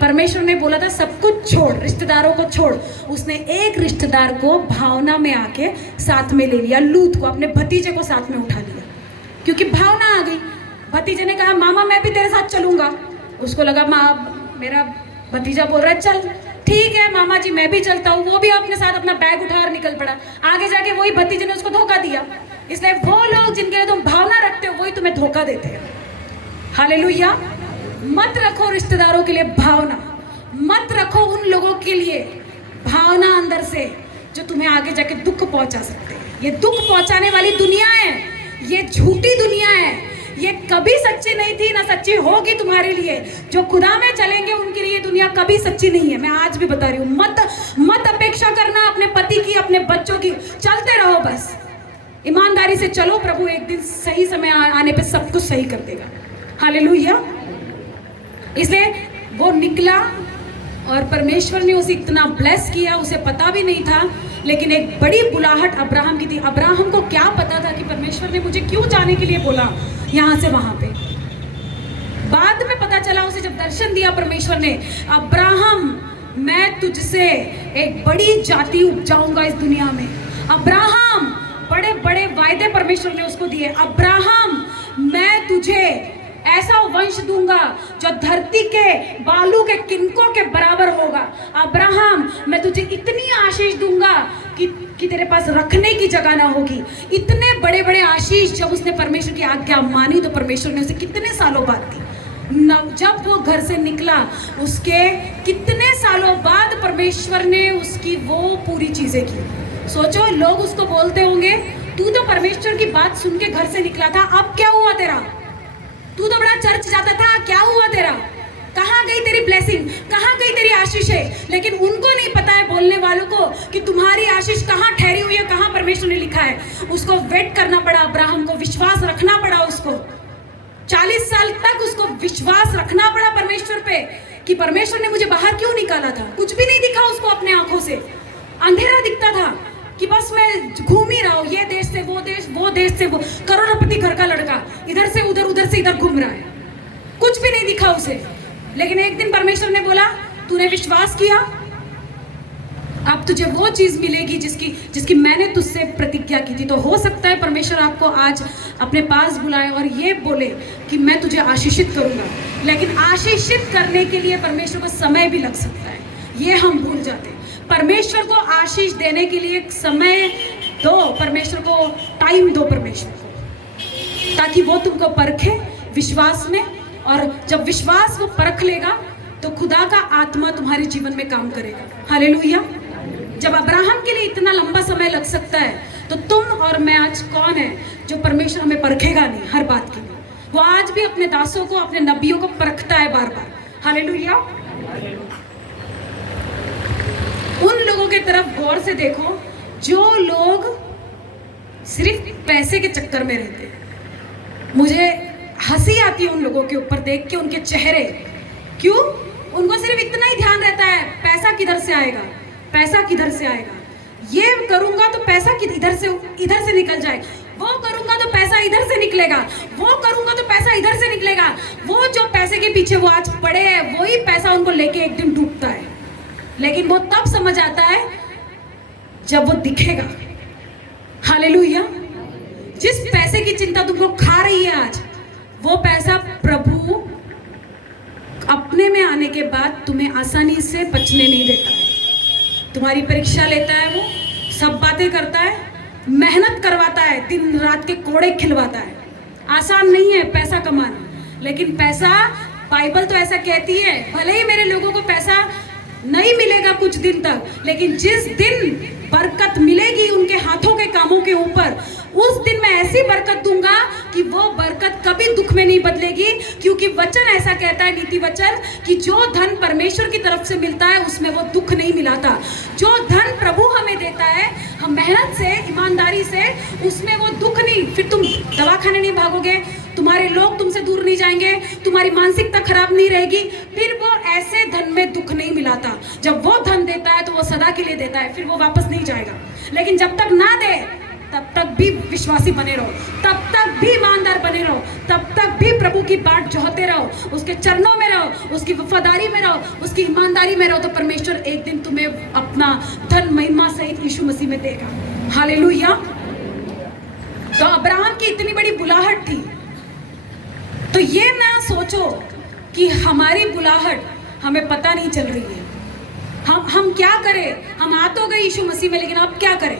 परमेश्वर ने बोला था सब कुछ छोड़, रिश्तेदारों को छोड़। उसने एक रिश्तेदार को भावना में आके साथ में ले लिया, लूत को, अपने भतीजे को साथ में उठा लिया, क्योंकि भावना आ गई। भतीजे ने कहा मामा मैं भी तेरे साथ चलूंगा। उसको लगा माँ मेरा भतीजा बोल रहा है चल ठीक है मामा जी मैं भी चलता हूँ। वो भी अपने साथ अपना बैग उठाकर निकल पड़ा। आगे जाके वही भतीजे ने उसको धोखा दिया। इसलिए वो लोग जिनके लिए तुम भावना रखते हो वही तुम्हें धोखा देते हैं। हालेलुया। मत रखो रिश्तेदारों के लिए भावना, मत रखो उन लोगों के लिए भावना अंदर से जो तुम्हें आगे जाके दुख पहुंचा सकते हैं। ये दुख पहुंचाने वाली दुनिया है, ये झूठी दुनिया है, ये कभी सच्ची नहीं थी ना सच्ची होगी तुम्हारे लिए। जो खुदा में चलेंगे उनके लिए दुनिया कभी सच्ची नहीं है। मैं आज भी बता रही हूँ, मत अपेक्षा करना अपने पति की, अपने बच्चों की। चलते रहो, बस ईमानदारी से चलो। प्रभु एक दिन सही समय आने पे सब कुछ सही कर देगा। हालेलुया। इसलिए वो निकला और परमेश्वर ने उसे इतना ब्लेस किया, उसे पता भी नहीं था। लेकिन एक बड़ी बुलाहट अब्राहम की थी। अब्राहम को क्या पता था कि परमेश्वर ने मुझे क्यों जाने के लिए बोला यहाँ से वहाँ पे। बाद में पता चला उसे जब दर्शन दिया परमेश्वर ने, अब्राहम मैं तुझसे एक बड़ी जाति उपजाऊंगा इस दुनिया में। अब्राहम बड़े बड़े वायदे परमेश्वर ने उसको दिए। अब्राहम मैं तुझे ऐसा वंश दूंगा जो धरती के बालू के किनकों के बराबर होगा। अब्राहम मैं तुझे इतनी आशीष दूंगा कि तेरे पास रखने की जगह ना होगी। इतने बड़े बड़े आशीष जब उसने परमेश्वर की आज्ञा मानी तो परमेश्वर ने उसे कितने सालों बाद दी। जब वो घर से निकला उसके कितने सालों बाद परमेश्वर ने उसकी वो पूरी चीजें की। सोचो, लोग उसको बोलते होंगे तू तो परमेश्वर की बात सुन के घर से निकला था, अब क्या हुआ तेरा? तू तो बड़ा चर्च जाता था, क्या हुआ तेरा? कहाँ गई तेरी ब्लेसिंग? कहाँ गई तेरी आशीष है? लेकिन उनको नहीं पता है बोलने वालों को कि तुम्हारी आशीष कहाँ ठहरी हुई है, कहाँ परमेश्वर ने लिखा है। उसको वेट करना पड़ा, अब्राहम को विश्वास रखना पड़ा। उसको 40 साल तक उसको विश्वास रखना पड़ा परमेश्वर पे कि परमेश्वर ने मुझे बाहर क्यों निकाला था। कुछ भी नहीं दिखा उसको अपने आंखों से, अंधेरा दिखता था कि बस मैं घूम ही रहा हूँ, ये देश से वो देश, वो देश से वो, करोड़पति घर का लड़का इधर से उधर, उधर से इधर घूम रहा है। कुछ भी नहीं दिखा उसे। लेकिन एक दिन परमेश्वर ने बोला तूने विश्वास किया, अब तुझे वो चीज मिलेगी जिसकी मैंने तुझसे प्रतिज्ञा की थी। तो हो सकता है परमेश्वर आपको आज अपने पास बुलाए और ये बोले कि मैं तुझे आशीषित करूंगा। लेकिन आशीषित करने के लिए परमेश्वर को समय भी लग सकता है, ये हम भूल जाते हैं। परमेश्वर को आशीष देने के लिए समय दो, परमेश्वर को टाइम दो, परमेश्वर को, ताकि वो तुमको परखे विश्वास में। और जब विश्वास वो परख लेगा तो खुदा का आत्मा तुम्हारे जीवन में काम करेगा। हालेलुया। जब अब्राहम के लिए इतना लंबा समय लग सकता है तो तुम और मैं आज कौन है जो परमेश्वर हमें परखेगा नहीं हर बात के लिए। वो आज भी अपने दासों को, अपने नबियों को परखता है बार बार। हालेलुया। उन लोगों के तरफ गौर से देखो जो लोग सिर्फ पैसे के चक्कर में रहते हैं। मुझे हंसी आती है उन लोगों के ऊपर देख के, उनके चेहरे। क्यों? उनको सिर्फ इतना ही ध्यान रहता है पैसा किधर से आएगा, पैसा किधर से आएगा। ये करूंगा तो पैसा इधर से निकल जाए, वो करूंगा तो पैसा इधर से निकलेगा, वो करूंगा तो पैसा इधर से निकलेगा। वो जो पैसे के पीछे वो आज पड़े हैं वही पैसा उनको लेके एक दिन डूबता है। लेकिन वो तब समझ आता है जब वो दिखेगा। हालेलुया। जिस पैसे की चिंता तुमको खा रही है आज, वो पैसा प्रभु अपने में आने के बाद तुम्हें आसानी से बचने नहीं देता है। तुम्हारी परीक्षा लेता है, वो सब बातें करता है, मेहनत करवाता है, दिन रात के कोड़े खिलवाता है। आसान नहीं है पैसा कमाना। लेकिन पैसा, बाइबल तो ऐसा कहती है, भले ही मेरे लोगों को पैसा नहीं मिलेगा कुछ दिन तक, लेकिन जिस दिन बरकत मिलेगी उनके हाथों के कामों के ऊपर, उस दिन मैं ऐसी बरकत दूंगा कि वो बरकत कभी दुख में नहीं बदलेगी। क्योंकि वचन ऐसा कहता है, नीति वचन, कि जो धन परमेश्वर की तरफ से मिलता है उसमें वो दुख नहीं मिलाता। जो धन प्रभु हमें देता है, हम मेहनत से, ईमानदारी से, उसमें वो दुख नहीं। फिर तुम दवाखाने नहीं भागोगे, तुम्हारे लोग तुमसे दूर नहीं जाएंगे, तुम्हारी मानसिकता खराब नहीं रहेगी। फिर वो ऐसे धन में दुख नहीं मिलाता। जब वो धन देता है तो वो सदा के लिए देता है, फिर वो वापस नहीं जाएगा। लेकिन जब तक ना दे तब तक भी विश्वासी बने रहो, तब तक भी ईमानदार बने रहो, तब तक भी प्रभु की बाट जोहते रहो, उसके चरणों में रहो, उसकी वफादारी में रहो, उसकी ईमानदारी में रहो, तो परमेश्वर एक दिन तुम्हें अपना धन महिमा सहित यीशु मसीह में देगा। हालेलुया। तो अब्राहम की इतनी बड़ी बुलाहट थी, तो ये ना सोचो कि हमारी बुलाहट हमें पता नहीं चल रही है, हम क्या करें, हम आ तो गए यीशु मसीह में, लेकिन अब क्या करें।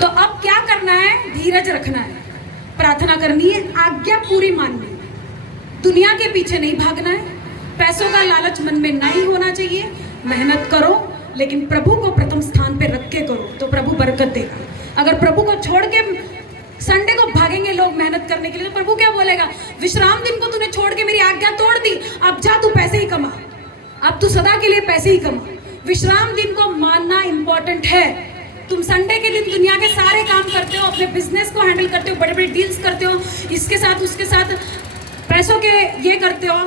तो अब क्या करना है, धीरज रखना है, प्रार्थना करनी है, आज्ञा पूरी माननी है, दुनिया के पीछे नहीं भागना है, पैसों का लालच मन में नहीं होना चाहिए, मेहनत करो लेकिन प्रभु को प्रथम स्थान पे रख के करो तो प्रभु बरकत देगा। अगर प्रभु को छोड़ के संडे को भागेंगे लोग मेहनत करने के लिए, तो प्रभु क्या बोलेगा, विश्राम दिन को तूने छोड़ के मेरी आज्ञा तोड़ दी, अब जा तू पैसे ही कमा, अब तू सदा के लिए पैसे ही कमा। विश्राम दिन को मानना इंपॉर्टेंट है। तुम संडे के दिन दुनिया के सारे काम करते हो, अपने बिजनेस को हैंडल करते हो, बड़े बड़े डील्स करते हो, इसके साथ उसके साथ पैसों के ये करते हो,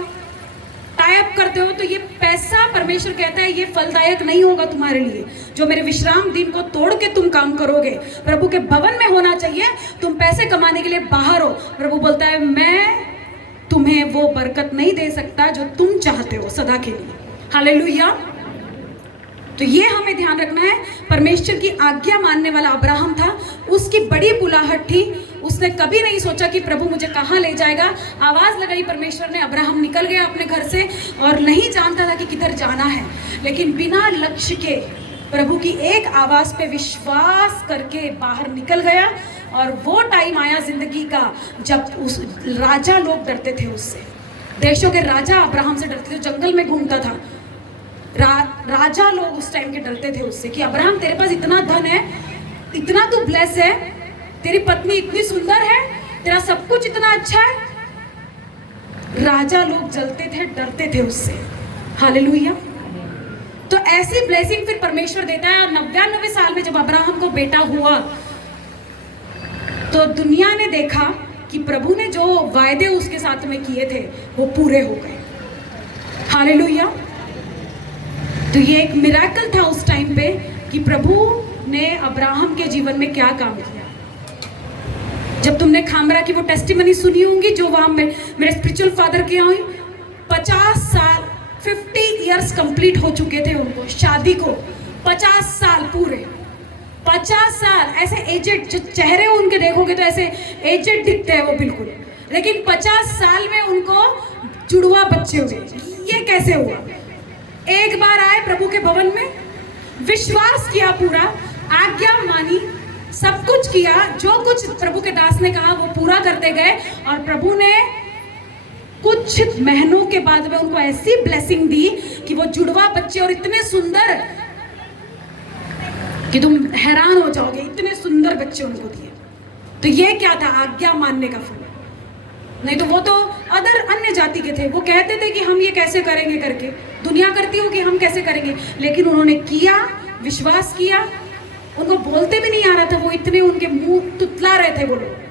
टाई अप करते हो, तो ये पैसा परमेश्वर कहता है ये फलदायक नहीं होगा तुम्हारे लिए। जो मेरे विश्राम दिन को तोड़ के तुम काम करोगे, प्रभु के भवन में होना चाहिए, तुम पैसे कमाने के लिए बाहर हो, प्रभु बोलता है मैं तुम्हें वो बरकत नहीं दे सकता जो तुम चाहते हो सदा के लिए। हालेलुया। तो ये हमें ध्यान रखना है। परमेश्वर की आज्ञा मानने वाला अब्राहम था, उसकी बड़ी बुलाहट थी, उसने कभी नहीं सोचा कि प्रभु मुझे कहाँ ले जाएगा। आवाज़ लगाई परमेश्वर ने, अब्राहम निकल गया अपने घर से और नहीं जानता था कि किधर जाना है, लेकिन बिना लक्ष्य के प्रभु की एक आवाज़ पे विश्वास करके बाहर निकल गया। और वो टाइम आया जिंदगी का जब उस राजा लोग डरते थे उससे, देशों के राजा अब्राहम से डरते थे, जंगल में घूमता था, राजा लोग उस टाइम के डरते थे उससे कि अब्राहम तेरे पास इतना धन है, इतना तू ब्लेस है, तेरी पत्नी इतनी सुंदर है, तेरा सब कुछ इतना अच्छा है। राजा लोग जलते थे, डरते थे उससे। हालेलुया। तो ऐसी ब्लेसिंग फिर परमेश्वर देता है। 99 साल में जब अब्राहम को बेटा हुआ तो दुनिया ने देखा कि प्रभु ने जो वायदे उसके साथ में किए थे वो पूरे हो गए। हालेलुया। तो ये एक मिरेकल था उस टाइम पे कि प्रभु ने अब्राहम के जीवन में क्या काम किया। जब तुमने खामरा की वो टेस्टिमनी सुनी होंगी जो वहाँ मेरे स्पिरिचुअल फादर के यहाँ हुई, 50 साल 50 इयर्स कंप्लीट हो चुके थे उनको शादी को, 50 साल पूरे, 50 साल। ऐसे एजेड, जो चेहरे उनके देखोगे तो ऐसे एजेड दिखते हैं वो बिल्कुल, लेकिन 50 साल में उनको जुड़वा बच्चे हुए। ये कैसे हुआ? एक बार आए प्रभु के भवन में, विश्वास किया पूरा, आज्ञा मानी, सब कुछ किया, जो कुछ प्रभु के दास ने कहा वो पूरा करते गए। और प्रभु ने कुछ महीनों के बाद में उनको ऐसी ब्लेसिंग दी कि वो जुड़वा बच्चे, और इतने सुंदर कि तुम हैरान हो जाओगे, इतने सुंदर बच्चे उनको दिए। तो ये क्या था? आज्ञा मानने का फल। नहीं तो वो तो अन्य जाति के थे, वो कहते थे कि हम ये कैसे करेंगे करके, दुनिया करती हो कि हम कैसे करेंगे, लेकिन उन्होंने किया, विश्वास किया। उनको बोलते भी नहीं आ रहा था, वो इतने उनके मुंह तुतला रहे थे वो लोग।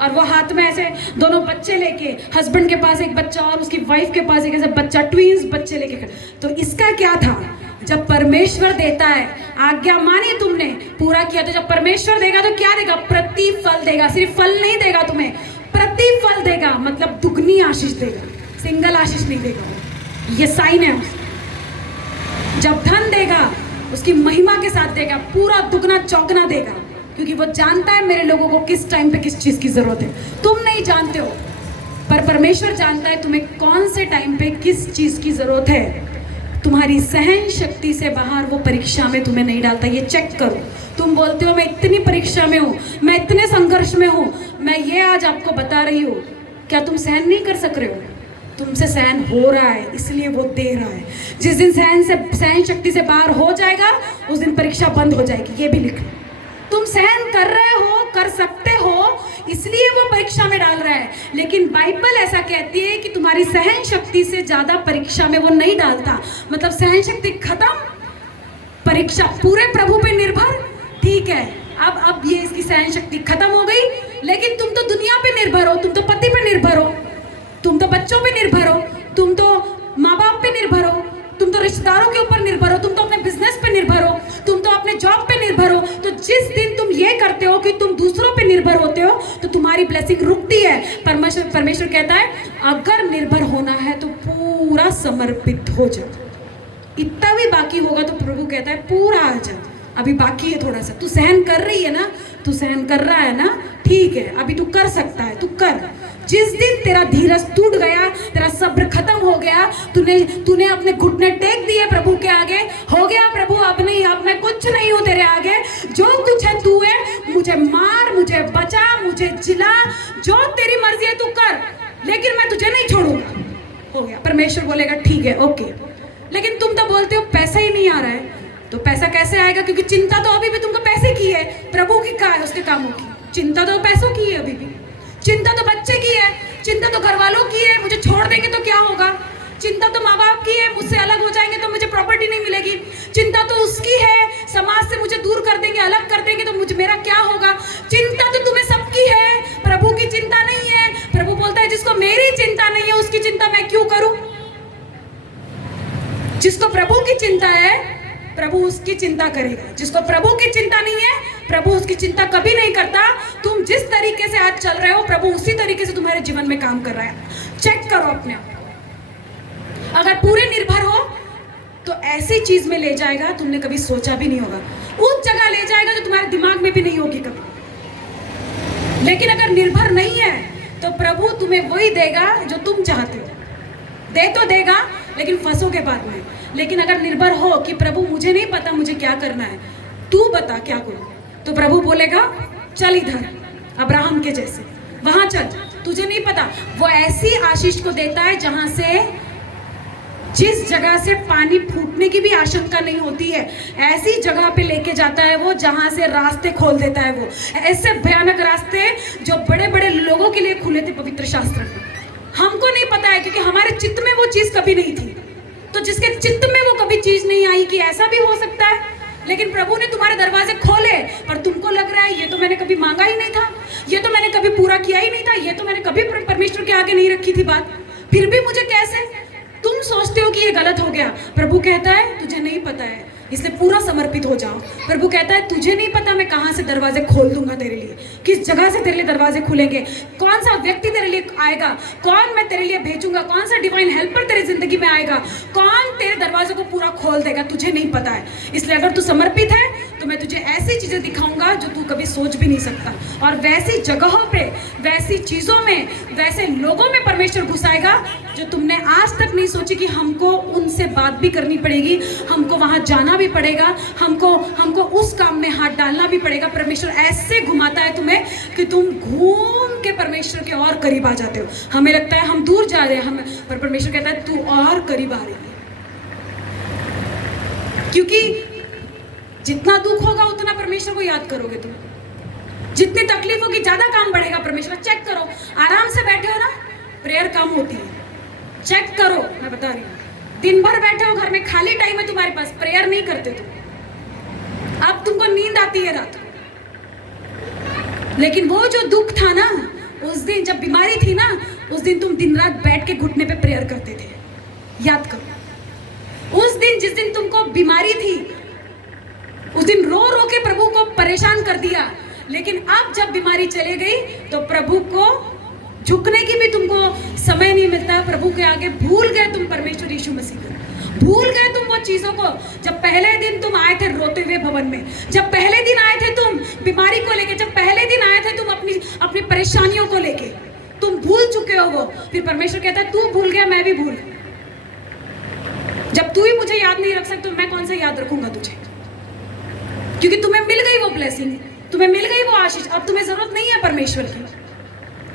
और वो हाथ में ऐसे दोनों बच्चे लेके, हस्बैंड के पास एक बच्चा और उसकी वाइफ के पास एक ऐसा बच्चा, ट्विंस बच्चे लेके। तो इसका क्या था? जब परमेश्वर देता है, आज्ञा मानी तुमने, पूरा किया, तो जब परमेश्वर देगा तो क्या देगा? प्रतिफल देगा। सिर्फ फल नहीं देगा तुम्हें, प्रतिफल देगा, मतलब दुगनी आशीष देगा, सिंगल आशीष नहीं देगा। ये साइन है उसका। जब धन देगा उसकी महिमा के साथ देगा, पूरा दुगना चौगना देगा, क्योंकि वो जानता है मेरे लोगों को किस टाइम पे किस चीज की जरूरत है। तुम नहीं जानते हो, पर परमेश्वर जानता है तुम्हें कौन से टाइम पे किस चीज की जरूरत है। तुम्हारी सहन शक्ति से बाहर वो परीक्षा में तुम्हें नहीं डालता। ये चेक करो। तुम बोलते हो मैं इतनी परीक्षा में हूँ, मैं इतने संघर्ष में हूँ, मैं ये आज आपको बता रही हूँ, क्या तुम सहन नहीं कर सक रहे हो? तुमसे सहन हो रहा है, इसलिए वो दे रहा है। जिस दिन सहन शक्ति से बाहर हो जाएगा, उस दिन परीक्षा बंद हो जाएगी। ये भी लिख लो। तुम सहन कर रहे हो, कर सकते हो, इसलिए वो परीक्षा में डाल रहा है। लेकिन बाइबल ऐसा कहती है कि तुम्हारी सहन शक्ति से ज्यादा परीक्षा में वो नहीं डालता। मतलब सहन शक्ति खत्म, परीक्षा पूरे प्रभु पे निर्भर। ठीक है, अब ये इसकी सहन शक्ति खत्म हो गई, लेकिन तुम तो दुनिया पे निर्भर हो, तुम तो पति पे निर्भर हो, तुम तो बच्चों पे निर्भर हो, तुम तो माँ बाप पे निर्भर हो, तुम तो रिश्तेदारों के ऊपर निर्भर हो, तुम तो अपने बिजनेस पे निर्भर हो, तुम तो अपने जॉब पे निर्भर हो। तो जिस दिन तुम ये करते हो कि तुम दूसरों पे निर्भर होते हो तो तुम्हारी ब्लेसिंग रुकती है। परमेश्वर कहता है अगर निर्भर होना है तो पूरा समर्पित हो जाओ। इतना भी बाकी होगा तो प्रभु कहता है पूरा आ जा, अभी बाकी है थोड़ा सा, तू सहन कर रही है ना, तू सहन कर रहा है ना, ठीक है, अभी तू कर सकता है, तू कर। जिस दिन तेरा धीरज टूट गया, तेरा सब्र खत्म हो गया, तूने अपने घुटने टेक दिए प्रभु के आगे, हो गया प्रभु अब नहीं, अब मैं कुछ नहीं हूं तेरे आगे, जो कुछ है तू है, मुझे मार, मुझे बचा, मुझे जिला, जो तेरी मर्जी है तू कर, लेकिन मैं तुझे नहीं छोड़ूंगा। हो गया। परमेश्वर बोलेगा ठीक है, ओके, लेकिन तुम तो बोलते हो पैसा ही नहीं आ रहा है, तो पैसा कैसे आएगा? क्योंकि चिंता तो अभी भी तुमको पैसे की है, प्रभु की कहाँ है उसके कामों की? चिंता तो पैसों की है, अभी भी चिंता तो बच्चे की है, चिंता तो घर वालों की है, मुझे छोड़ देंगे तो क्या होगा, चिंता तो माँ बाप की है, मुझसे अलग हो जाएंगे तो मुझे प्रॉपर्टी नहीं मिलेगी, चिंता तो उसकी है, समाज से मुझे दूर कर देंगे, अलग कर देंगे तो मुझे मेरा क्या होगा। चिंता तो तुम्हें सबकी है, प्रभु की चिंता नहीं है। प्रभु बोलता है जिसको मेरी चिंता नहीं है उसकी चिंता मैं क्यों करूं? जिसको प्रभु की चिंता है प्रभु उसकी चिंता करेगा, जिसको प्रभु की चिंता नहीं है प्रभु उसकी चिंता कभी नहीं करता। तुम जिस तरीके से आज चल रहे हो प्रभु उसी तरीके से तुम्हारे जीवन में काम कर रहा है। चेक करो अपने आप। अगर पूरे निर्भर हो तो ऐसी चीज में ले जाएगा तुमने कभी सोचा भी नहीं होगा, उस जगह ले जाएगा जो तुम्हारे दिमाग में भी नहीं होगी कभी। लेकिन अगर निर्भर नहीं है तो प्रभु तुम्हें वही देगा जो तुम चाहते हो, दे तो देगा लेकिन फंसोगे बाद में। लेकिन अगर निर्भर हो कि प्रभु मुझे नहीं पता मुझे क्या करना है, तू बता क्या करूं, तो प्रभु बोलेगा चल इधर, अब्राहम के जैसे वहां चल, तुझे नहीं पता। वो ऐसी आशीष को देता है जहां से, जिस जगह से पानी फूटने की भी आशंका नहीं होती है, ऐसी जगह पे लेके जाता है वो जहां से रास्ते खोल देता है। वो ऐसे भयानक रास्ते जो बड़े बड़े लोगों के लिए खुले थे पवित्र शास्त्र में, हमको नहीं पता है क्योंकि हमारे चित्त में वो चीज कभी नहीं थी। तो जिसके चित्त में वो कभी चीज नहीं आई कि ऐसा भी हो सकता है, लेकिन प्रभु ने तुम्हारे दरवाजे खोले पर तुमको लग रहा है ये तो मैंने कभी मांगा ही नहीं था, ये तो मैंने कभी पूरा किया ही नहीं था, ये तो मैंने कभी परमेश्वर के आगे नहीं रखी थी बात, फिर भी मुझे कैसे? तुम सोचते हो कि ये गलत हो गया। प्रभु कहता है तुझे नहीं पता है इसलिए पूरा समर्पित हो जाओ। प्रभु कहता है तुझे नहीं पता मैं कहां से दरवाजे खोल दूंगा तेरे लिए, किस जगह से तेरे लिए दरवाजे खुलेंगे, कौन सा व्यक्ति तेरे लिए आएगा, कौन मैं तेरे लिए भेजूंगा, कौन सा डिवाइन हेल्पर तेरी जिंदगी में आएगा, कौन तेरे दरवाजे को पूरा खोल देगा, तुझे नहीं पता है। इसलिए अगर तू समर्पित है तो मैं तुझे ऐसी चीजें दिखाऊंगा जो तू कभी सोच भी नहीं सकता, और वैसी जगहों पे, वैसी चीजों में, वैसे लोगों में परमेश्वर घुसाएगा जो तुमने आज तक नहीं सोची कि हमको उनसे बात भी करनी पड़ेगी, हमको वहां जाना भी पड़ेगा, हमको उस काम में हाथ डालना भी पड़ेगा। परमेश्वर ऐसे घुमाता है तुम्हें कि तुम घूम के परमेश्वर के और करीब आ जाते हो। हमें लगता है हम दूर जा रहे हैं, पर परमेश्वर कहता है तू और करीब आ रही है, क्योंकि जितना दुख होगा उतना परमेश्वर को याद करोगे तुम, जितनी तकलीफ होगी ज्यादा काम बढ़ेगा परमेश्वर। चेक करो, आराम से बैठे हो ना, प्रेयर कम होती है। चेक करो, मैं बता रही हूँ, दिन भर बैठे हो घर में, खाली टाइम है तुम्हारे पास, प्रेयर नहीं करते तुम। अब तुमको नींद आती है रात को, लेकिन वो जो दुख था ना उस दिन, जब बीमारी थी ना उस दिन तुम दिन रात बैठ के घुटने पे प्रेयर करते थे। याद करो उस दिन, जिस दिन तुमको बीमारी थी उस दिन रो रो के प्रभु को परेशान कर दिया, लेकिन अब जब बीमारी चले गई तो प्रभु को झुकने की भी तुमको समय नहीं मिलता। प्रभु के आगे भूल गए तुम परमेश्वर यीशु मसीह को, भूल गए तुम वो चीजों को। जब पहले दिन तुम आए थे रोते हुए भवन में, जब पहले दिन आए थे तुम बीमारी को लेके, जब पहले दिन आए थे तुम अपनी परेशानियों को लेके, तुम भूल चुके हो वो। फिर परमेश्वर कहता है तू भूल गया मैं भी भूल गया। जब तू ही मुझे याद नहीं रख सकता तो मैं कौन सा याद रखूंगा तुझे, क्योंकि तुम्हें मिल गई वो ब्लेसिंग, तुम्हें मिल गई वो आशीष। अब तुम्हें जरूरत नहीं है परमेश्वर की।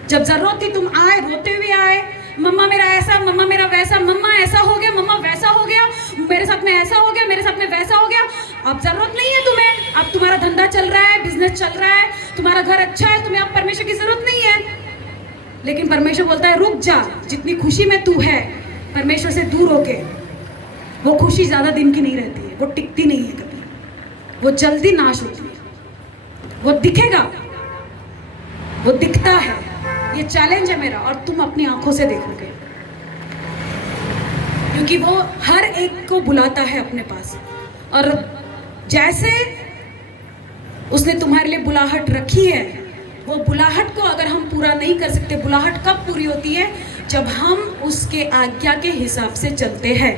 जब जरूरत थी तुम आए, रोते हुए आए, मम्मा मेरा ऐसा, मम्मा मेरा वैसा, मम्मा ऐसा हो गया, मम्मा वैसा हो गया, मेरे साथ में ऐसा हो गया, मेरे साथ में वैसा हो गया। अब जरूरत नहीं है तुम्हें, अब तुम्हारा धंधा चल रहा है, बिजनेस चल रहा है, तुम्हारा घर अच्छा है, तुम्हें अब परमेश्वर की जरूरत नहीं है। लेकिन परमेश्वर बोलता है रुक जा, जितनी खुशी में तू है परमेश्वर से दूर होके, वो खुशी ज्यादा दिन की नहीं रहती है, वो टिकती नहीं है कभी, वो जल्दी नाश होती है। वो दिखेगा, वो दिखता है, ये चैलेंज है मेरा, और तुम अपनी आंखों से देखोगे, क्योंकि वो हर एक को बुलाता है अपने पास। और जैसे उसने तुम्हारे लिए बुलाहट रखी है। वो बुलाहट को अगर हम पूरा नहीं कर सकते, बुलाहट कब पूरी होती है? जब हम उसके आज्ञा के हिसाब से चलते हैं।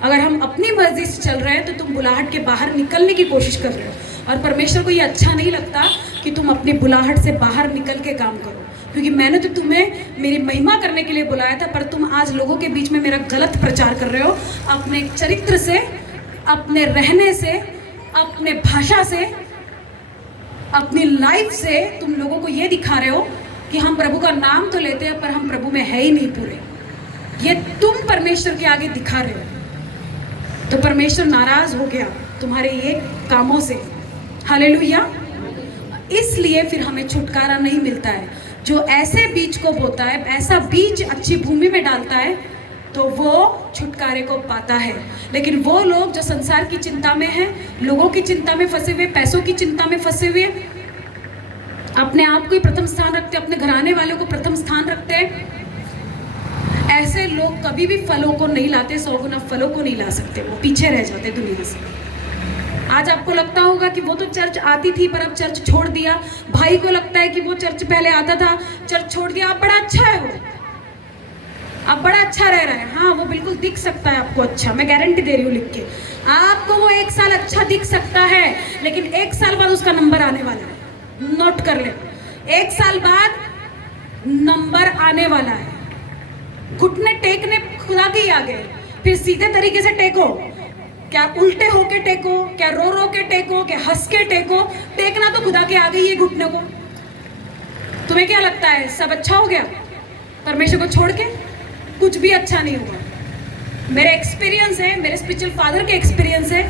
अगर हम अपनी मर्जी से चल रहे हैं तो तुम बुलाहट के बाहर निकलने की कोशिश कर रहे हो, और परमेश्वर को ये अच्छा नहीं लगता कि तुम अपनी बुलाहट से बाहर निकल के काम करो। क्योंकि मैंने तो तुम्हें मेरी महिमा करने के लिए बुलाया था, पर तुम आज लोगों के बीच में मेरा गलत प्रचार कर रहे हो। अपने चरित्र से, अपने रहने से, अपने भाषा से, अपनी लाइफ से तुम लोगों को ये दिखा रहे हो कि हम प्रभु का नाम तो लेते हैं पर हम प्रभु में है ही नहीं पूरे। ये तुम परमेश्वर के आगे दिखा रहे हो। तो परमेश्वर नाराज हो गया तुम्हारे ये कामों से। हालेलुया। इसलिए फिर हमें छुटकारा नहीं मिलता है। जो ऐसे बीज को बोता है, ऐसा बीज अच्छी भूमि में डालता है, तो वो छुटकारे को पाता है। लेकिन वो लोग जो संसार की चिंता में हैं, लोगों की चिंता में फंसे हुए, पैसों की चिंता में फंसे हुए, अपने आप को ही प्रथम स्थान रखते, अपने घराने वालों को प्रथम स्थान रखते हैं, ऐसे लोग कभी भी फलों को नहीं लाते, 100 गुना फलों को नहीं ला सकते। वो पीछे रह जाते दुनिया से। आज आपको लगता होगा कि वो तो चर्च आती थी पर अब चर्च छोड़ दिया। भाई को लगता है कि वो चर्च पहले आता था, चर्च छोड़ दिया, अब बड़ा अच्छा है, वो अब बड़ा अच्छा रह रहा है। हाँ, वो बिल्कुल दिख सकता है आपको अच्छा, मैं गारंटी दे रही हूँ लिख के। आपको वो 1 साल अच्छा दिख सकता है, लेकिन 1 साल बाद उसका नंबर आने वाला है। नोट कर ले, 1 साल बाद नंबर आने वाला है। घुटने टेकने खुदा के ही आ गए, फिर सीधे तरीके से टेको। क्या उल्टे होके टेको, क्या रो रो के टेको, क्या हंस के टेको, टेकना तो खुदा के आ गई है घुटने को। तुम्हें क्या लगता है सब अच्छा हो गया? परमेश्वर को छोड़ के कुछ भी अच्छा नहीं हुआ। मेरा एक्सपीरियंस है, मेरे स्पिरिचुअल फादर के एक्सपीरियंस है।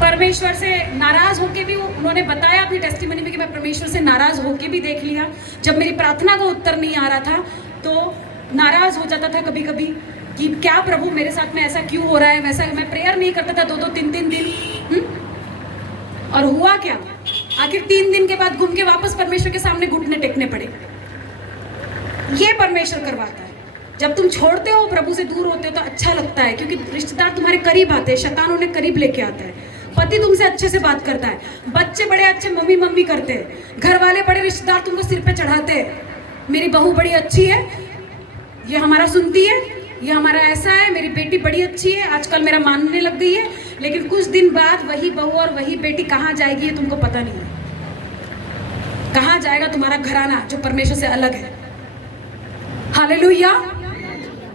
परमेश्वर से नाराज होके भी उन्होंने बताया अपनी टेस्टिमनी में कि मैं परमेश्वर से नाराज होके भी देख लिया। जब मेरी प्रार्थना को उत्तर नहीं आ रहा था तो नाराज हो जाता था कभी कभी कि क्या प्रभु मेरे साथ में ऐसा क्यों हो रहा है, वैसा। मैं प्रेयर नहीं करता था 2-2 3-3 दिन। और हुआ क्या? आखिर 3 दिन के बाद घूम के वापस परमेश्वर के सामने घुटने टेकने पड़े। ये परमेश्वर करवाता है। जब तुम छोड़ते हो, प्रभु से दूर होते हो, तो अच्छा लगता है, क्योंकि रिश्तेदार तुम्हारे करीब आते हैं, शैतान उन्हें करीब लेके आता है। पति तुमसे अच्छे से बात करता है, बच्चे बड़े अच्छे मम्मी मम्मी करते हैं, घर वाले बड़े रिश्तेदार तुमको सिर पे चढ़ाते हैं। मेरी बहू बड़ी अच्छी है, ये हमारा सुनती है, ये हमारा ऐसा है, मेरी बेटी बड़ी अच्छी है, आजकल मेरा मानने लग गई है। लेकिन कुछ दिन बाद वही बहू और वही बेटी कहाँ जाएगी ये तुमको पता नहीं है। कहाँ जाएगा तुम्हारा घराना जो परमेश्वर से अलग है। हालेलुया।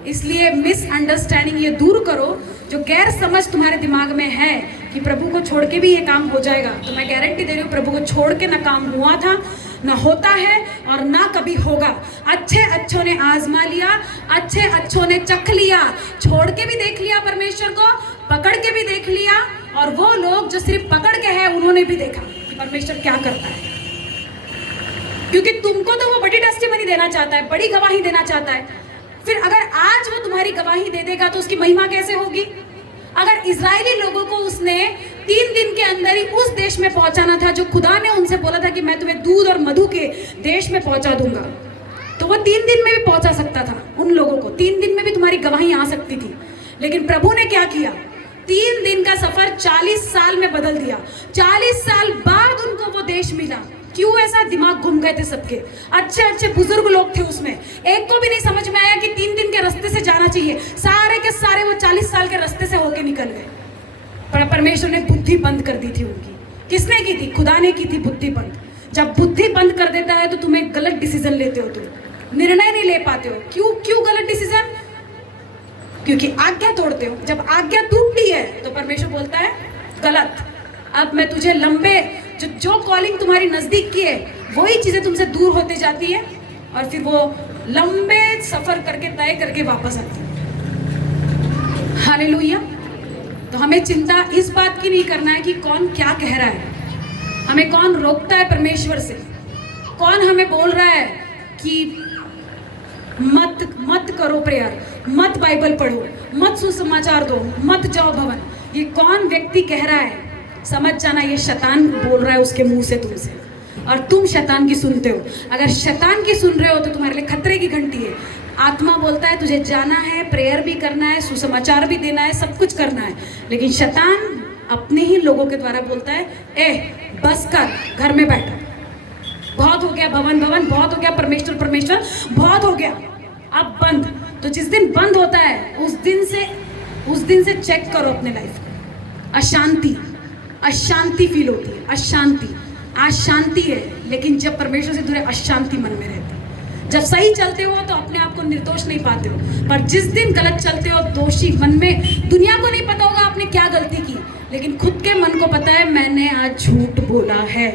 इसलिए मिसअंडरस्टैंडिंग ये दूर करो, जो गैर समझ तुम्हारे दिमाग में है कि प्रभु को छोड़ के भी ये काम हो जाएगा। तो मैं गारंटी दे रही हूँ, प्रभु को छोड़ के ना काम हुआ था, ना होता है और ना कभी होगा। अच्छे अच्छों ने आजमा लिया, अच्छे अच्छों ने चख लिया, छोड़ के भी देख लिया परमेश्वर को, पकड़ के भी देख लिया। और वो लोग जो सिर्फ पकड़ के हैं, उन्होंने भी देखा कि परमेश्वर क्या करता है। क्योंकि तुमको तो वो बड़ी टेस्टिमनी देना चाहता है, बड़ी गवाही देना चाहता है। फिर अगर आज वो तुम्हारी गवाही दे देगा तो उसकी महिमा कैसे होगी? अगर इजरायली लोगों को उसने 3 दिन के अंदर ही उस देश में पहुंचाना था जो खुदा ने उनसे बोला था कि मैं तुम्हें दूध और मधु के देश में पहुंचा दूंगा, तो वो 3 दिन में भी पहुंचा सकता था। उन लोगों को 3 दिन में भी तुम्हारी गवाही आ सकती थी। लेकिन प्रभु ने क्या किया? 3 दिन का सफर 40 साल में बदल दिया। 40 साल बाद उनको वो देश मिला। क्यों ऐसा? दिमाग घूम गए थे सबके। अच्छे अच्छे बुजुर्ग लोग थे उसमें, एक को भी नहीं समझ में आया कि 3 दिन के रास्ते से जाना चाहिए। सारे के सारे वो 40 साल के रास्ते से होके निकल गए। पर परमेश्वर ने बुद्धि बंद कर दी थी उनकी। किसने की थी? खुदा ने की थी बुद्धि बंद। जब बुद्धि बंद कर देता है तो तुम्हें गलत डिसीजन लेते हो, तुम निर्णय नहीं ले पाते हो। क्यों गलत डिसीजन? क्योंकि आज्ञा तोड़ते हो। जब आज्ञा टूटती है तो परमेश्वर बोलता है गलत, अब मैं तुझे लंबे जो कॉलिंग तुम्हारी नजदीक की है वही चीजें तुमसे दूर होते जाती है, और फिर वो लंबे सफर करके तय करके वापस आती है। हालेलुया। तो हमें चिंता इस बात की नहीं करना है कि कौन क्या कह रहा है, हमें कौन रोकता है परमेश्वर से, कौन हमें बोल रहा है कि मत करो प्रेयर, मत बाइबल पढ़ो, मत सुसमाचार दो, मत जाओ भवन। ये कौन व्यक्ति कह रहा है? समझ जाना, ये शैतान बोल रहा है उसके मुंह से तुमसे, और तुम शैतान की सुनते हो। अगर शैतान की सुन रहे हो तो तुम्हारे लिए खतरे की घंटी है। आत्मा बोलता है तुझे जाना है, प्रेयर भी करना है, सुसमाचार भी देना है, सब कुछ करना है। लेकिन शैतान अपने ही लोगों के द्वारा बोलता है, बस कर, घर में बैठ, बहुत हो गया भवन भवन, बहुत हो गया परमेश्वर परमेश्वर, बहुत हो गया, अब बंद। तो जिस दिन बंद होता है उस दिन से चेक करो अपने लाइफ को। अशांति फील होती है, अशांति। आज शांति है, लेकिन जब परमेश्वर से दूर है, अशांति मन में रहती है। जब सही चलते हो तो अपने आप को निर्दोष नहीं पाते हो, पर जिस दिन गलत चलते हो दोषी मन में, दुनिया को नहीं पता होगा आपने क्या गलती की, लेकिन खुद के मन को पता है, मैंने आज झूठ बोला है,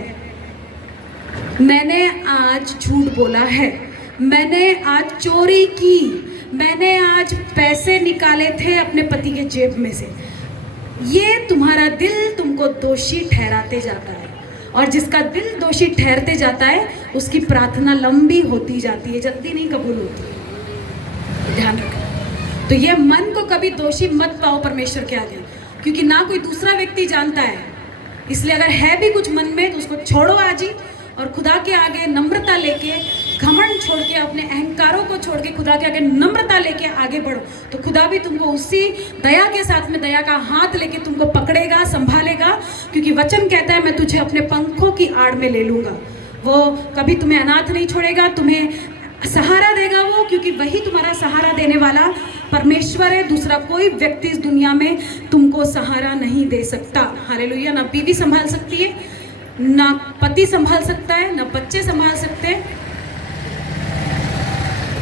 मैंने आज झूठ बोला है, मैंने आज चोरी की, मैंने आज पैसे निकाले थे अपने पति के जेब में से। ये तुम्हारा दिल तुमको दोषी ठहराते जाता है, और जिसका दिल दोषी ठहरते जाता है उसकी प्रार्थना लंबी होती जाती है, जल्दी नहीं कबूल होती। ध्यान रखना। तो ये मन को कभी दोषी मत पाओ परमेश्वर के आगे, क्योंकि ना कोई दूसरा व्यक्ति जानता है। इसलिए अगर है भी कुछ मन में तो उसको छोड़ो आज ही, और खुदा के आगे नम्रता लेके, घमंड छोड़ के, अपने अहंकारों को छोड़ के खुदा के आगे नम्रता लेके आगे बढ़ो, तो खुदा भी तुमको उसी दया के साथ में दया का हाथ लेके तुमको पकड़ेगा, संभालेगा। क्योंकि वचन कहता है, मैं तुझे अपने पंखों की आड़ में ले लूँगा। वो कभी तुम्हें अनाथ नहीं छोड़ेगा, तुम्हें सहारा देगा वो, क्योंकि वही तुम्हारा सहारा देने वाला परमेश्वर है। दूसरा कोई व्यक्ति इस दुनिया में तुमको सहारा नहीं दे सकता। हालेलुया। ना बीवी संभाल सकती है, ना पति संभाल सकता है, ना बच्चे संभाल सकते हैं।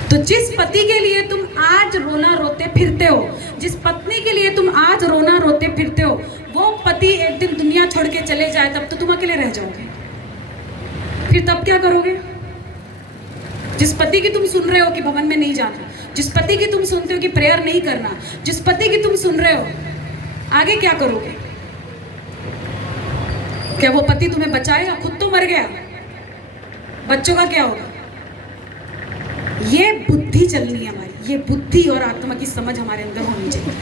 तो जिस पति के लिए तुम आज रोना रोते फिरते हो, जिस पत्नी के लिए तुम आज रोना रोते फिरते हो, वो पति एक दिन दुनिया छोड़ के चले जाए, तब तो तुम अकेले रह जाओगे। फिर तब क्या करोगे? जिस पति की तुम सुन रहे हो कि भवन में नहीं जाना, जिस पति की तुम सुनते हो कि प्रेयर नहीं करना, जिस पति की तुम सुन रहे हो, आगे क्या करोगे? क्या वो पति तुम्हें बचाएगा? खुद तो मर गया, बच्चों का क्या होगा? ये बुद्धि चलनी है हमारी, ये बुद्धि और आत्मा की समझ हमारे अंदर होनी चाहिए।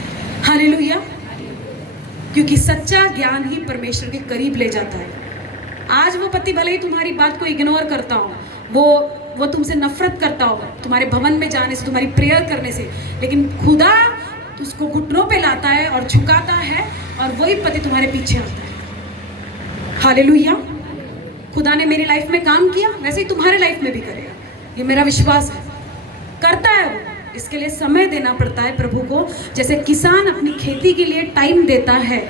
हालेलुया। क्योंकि सच्चा ज्ञान ही परमेश्वर के करीब ले जाता है। आज वो पति भले ही तुम्हारी बात को इग्नोर करता हो, वो तुमसे नफरत करता हो तुम्हारे भवन में जाने से, तुम्हारी प्रेयर करने से, लेकिन खुदा उसको घुटनों पे लाता है और झुकाता है, और वही पति तुम्हारे पीछे आता है। हालेलुया। खुदा ने मेरी लाइफ में काम किया, वैसे ही तुम्हारे लाइफ में भी करेगा, ये मेरा विश्वास है। करता है वो, इसके लिए समय देना पड़ता है प्रभु को। जैसे किसान अपनी खेती के लिए टाइम देता है,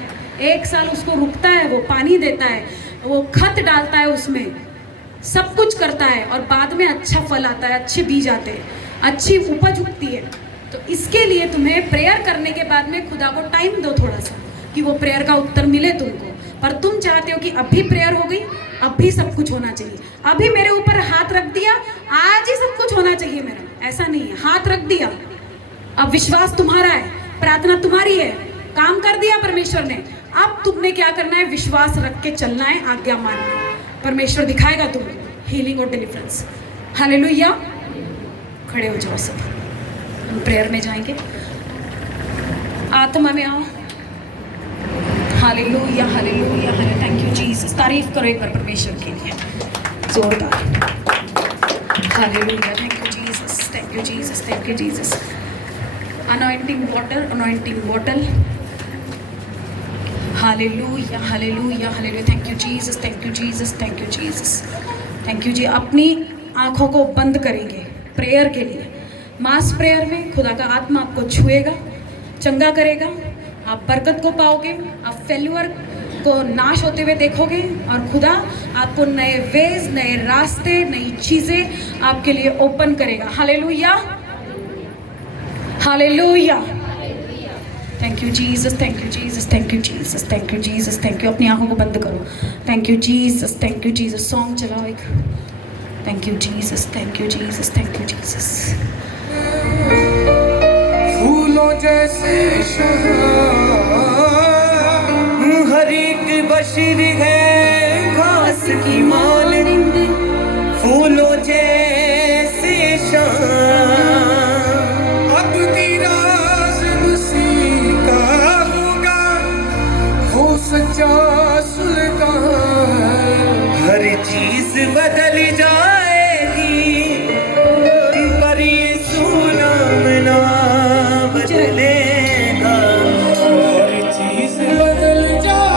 एक साल उसको रुकता है, वो पानी देता है, वो खत डालता है, उसमें सब कुछ करता है, और बाद में अच्छा फल आता है, अच्छे बीज आते हैं, अच्छी उपज उगती है। तो इसके लिए तुम्हें प्रेयर करने के बाद में खुदा को टाइम दो थोड़ा सा, कि वो प्रेयर का उत्तर मिले तुमको। पर तुम चाहते हो कि अभी प्रेयर हो गई, अभी सब कुछ होना चाहिए, अभी मेरे ऊपर हाथ रख दिया, आज ही सब कुछ होना चाहिए मेरा। ऐसा नहीं है, हाथ रख दिया, अब विश्वास तुम्हारा है, प्रार्थना तुम्हारी है, काम कर दिया परमेश्वर ने, अब तुमने क्या करना है? विश्वास रख के चलना है, आज्ञा मानना है। परमेश्वर दिखाएगा तुमको हीलिंग और डिलीवरेंस। हालेलुया। खड़े हो जाओ सब, हम प्रेयर में जाएंगे। आत्मा में आओ। Hallelujah hallelujah hallelujah. Thank you Jesus. तारीफ करो एक बार परमेश्वर के लिए जोरदार। Hallelujah. Thank you Jesus, thank you Jesus, thank you Jesus. Anointing water, anointing bottle. Hallelujah hallelujah hallelujah. Thank you Jesus, thank you Jesus, thank you Jesus, thank you जी। अपनी आंखों को बंद करेंगे प्रेयर के लिए। मास प्रेयर में खुदा का आत्मा आपको छुएगा, चंगा करेगा, आप बरकत को पाओगे, आप फेल्यूर को नाश होते हुए देखोगे, और खुदा आपको नए वेज, नए रास्ते, नई चीज़ें आपके लिए ओपन करेगा। Hallelujah hallelujah. Thank you Jesus, thank you Jesus, thank you Jesus, thank you Jesus, thank you. अपनी आंखों को बंद करो। Thank you Jesus, thank you Jesus. Song चलाओ एक। Thank you Jesus, thank you Jesus, thank you Jesus. फूलों जैसे हर एक बशीर है घास की मालिक, फूलों जैसे अब की राज उसी का होगा, वो सच्चा सुल्तान। हर चीज बदल जाएगी, पर ये सोना मना बदलेगा। हर चीज बदल जाएगी,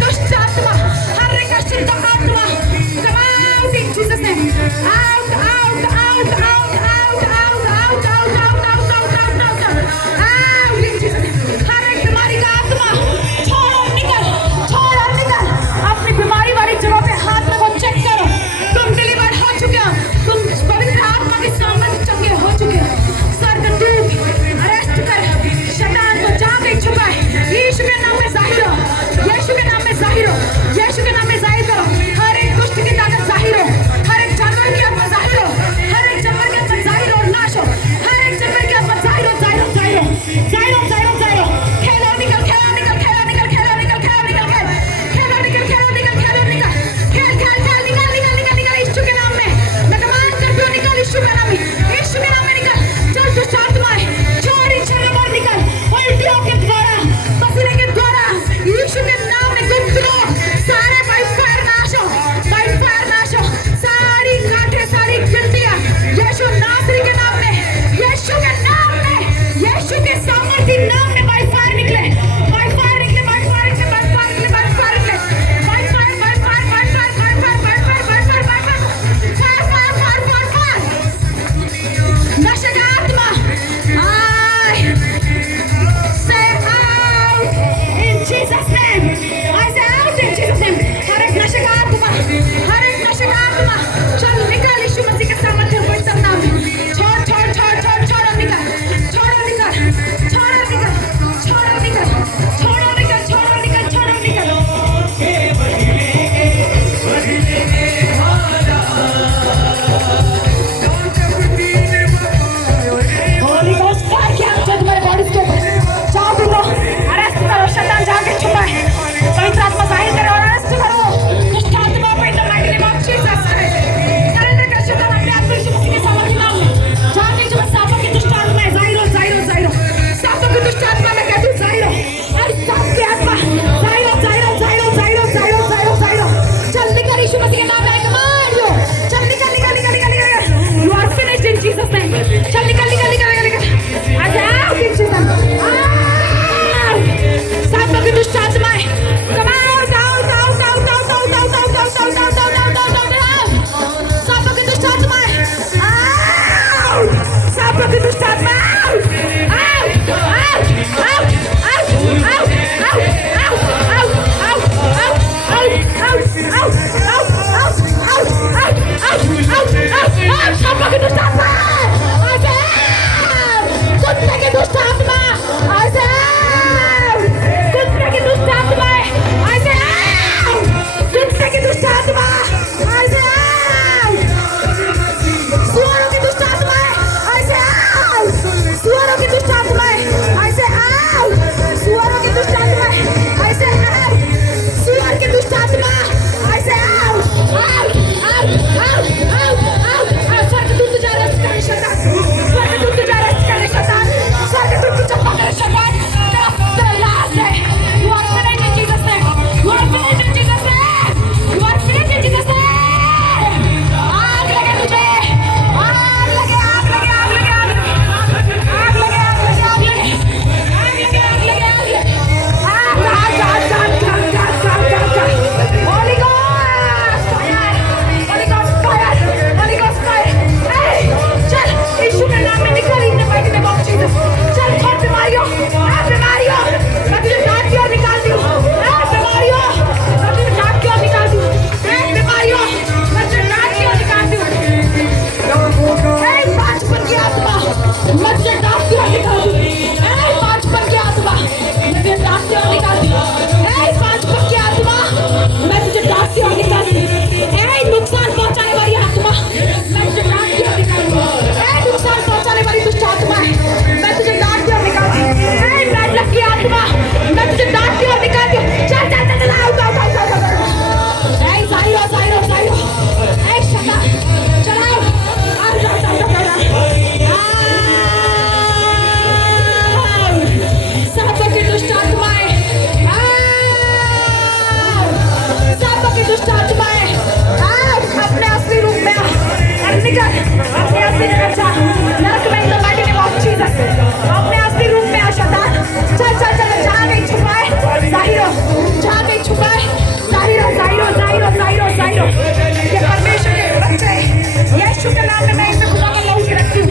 यीशु के नाम में मैं इसे खुदा का लहू छिड़कती हूँ,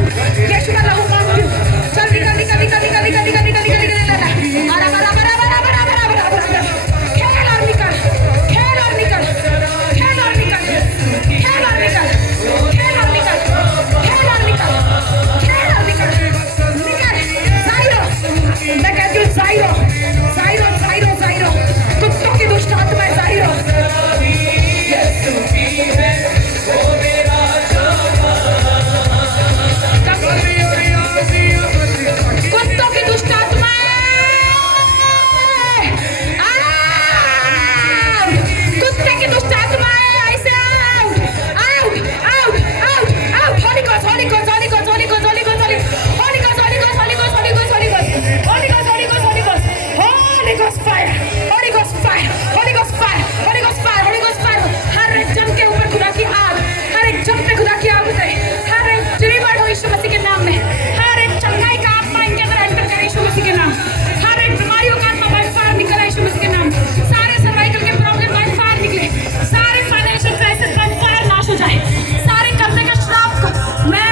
यीशु का लहू मांगती हूँ। चल निकल निकल निकल निकल निकल निकल निकल निकल निकल अरा बरा बरा बरा बरा बरा बरा बरा खेल और निकल, खेल और निकल, खेल और निकल, खेल और निकल, खेल और निकल, खेल और निकल, खेल और निकल, निकल जाइरो। मैं कहती हूँ जाइरो, जाइरो, जाइरो, जाइरो, कुत्तों की दुष्ट आत्माएं जाइरो। कुत्तों की दुष्ट आत्माएं कुत्ते की दुष्ट आत्माएं ऐसे out out out out out. Holy ghost, holy ghost, holy ghost, holy ghost, holy ghost, holy ghost, holy ghost, holy ghost, holy ghost, holy ghost, holy ghost, holy ghost, holy ghost, holy ghost fire, holy ghost fire, holy ghost fire, holy ghost fire, holy ghost fire. हर एक जन के ऊपर खुदा की आग, हर एक जन पे खुदा की आग उतरे, हर एक डिलीवर्ड हो यीशु मसीह के नाम में, हर एक चंगाई का आत्मा इनके अंदर एंटर करे यीशु मसीह के नाम, हर एक बीमारियों का आत्मा बाहर फायर निकले यीशु मसीह के नाम, सारे सर्वाइकल के प्रॉब्लम बाहर फायर निकले, सारे फाइनेंशियल क्राइसिस बाहर फायर नाश हो जाए, सारे कर्जे के श्राप को मैं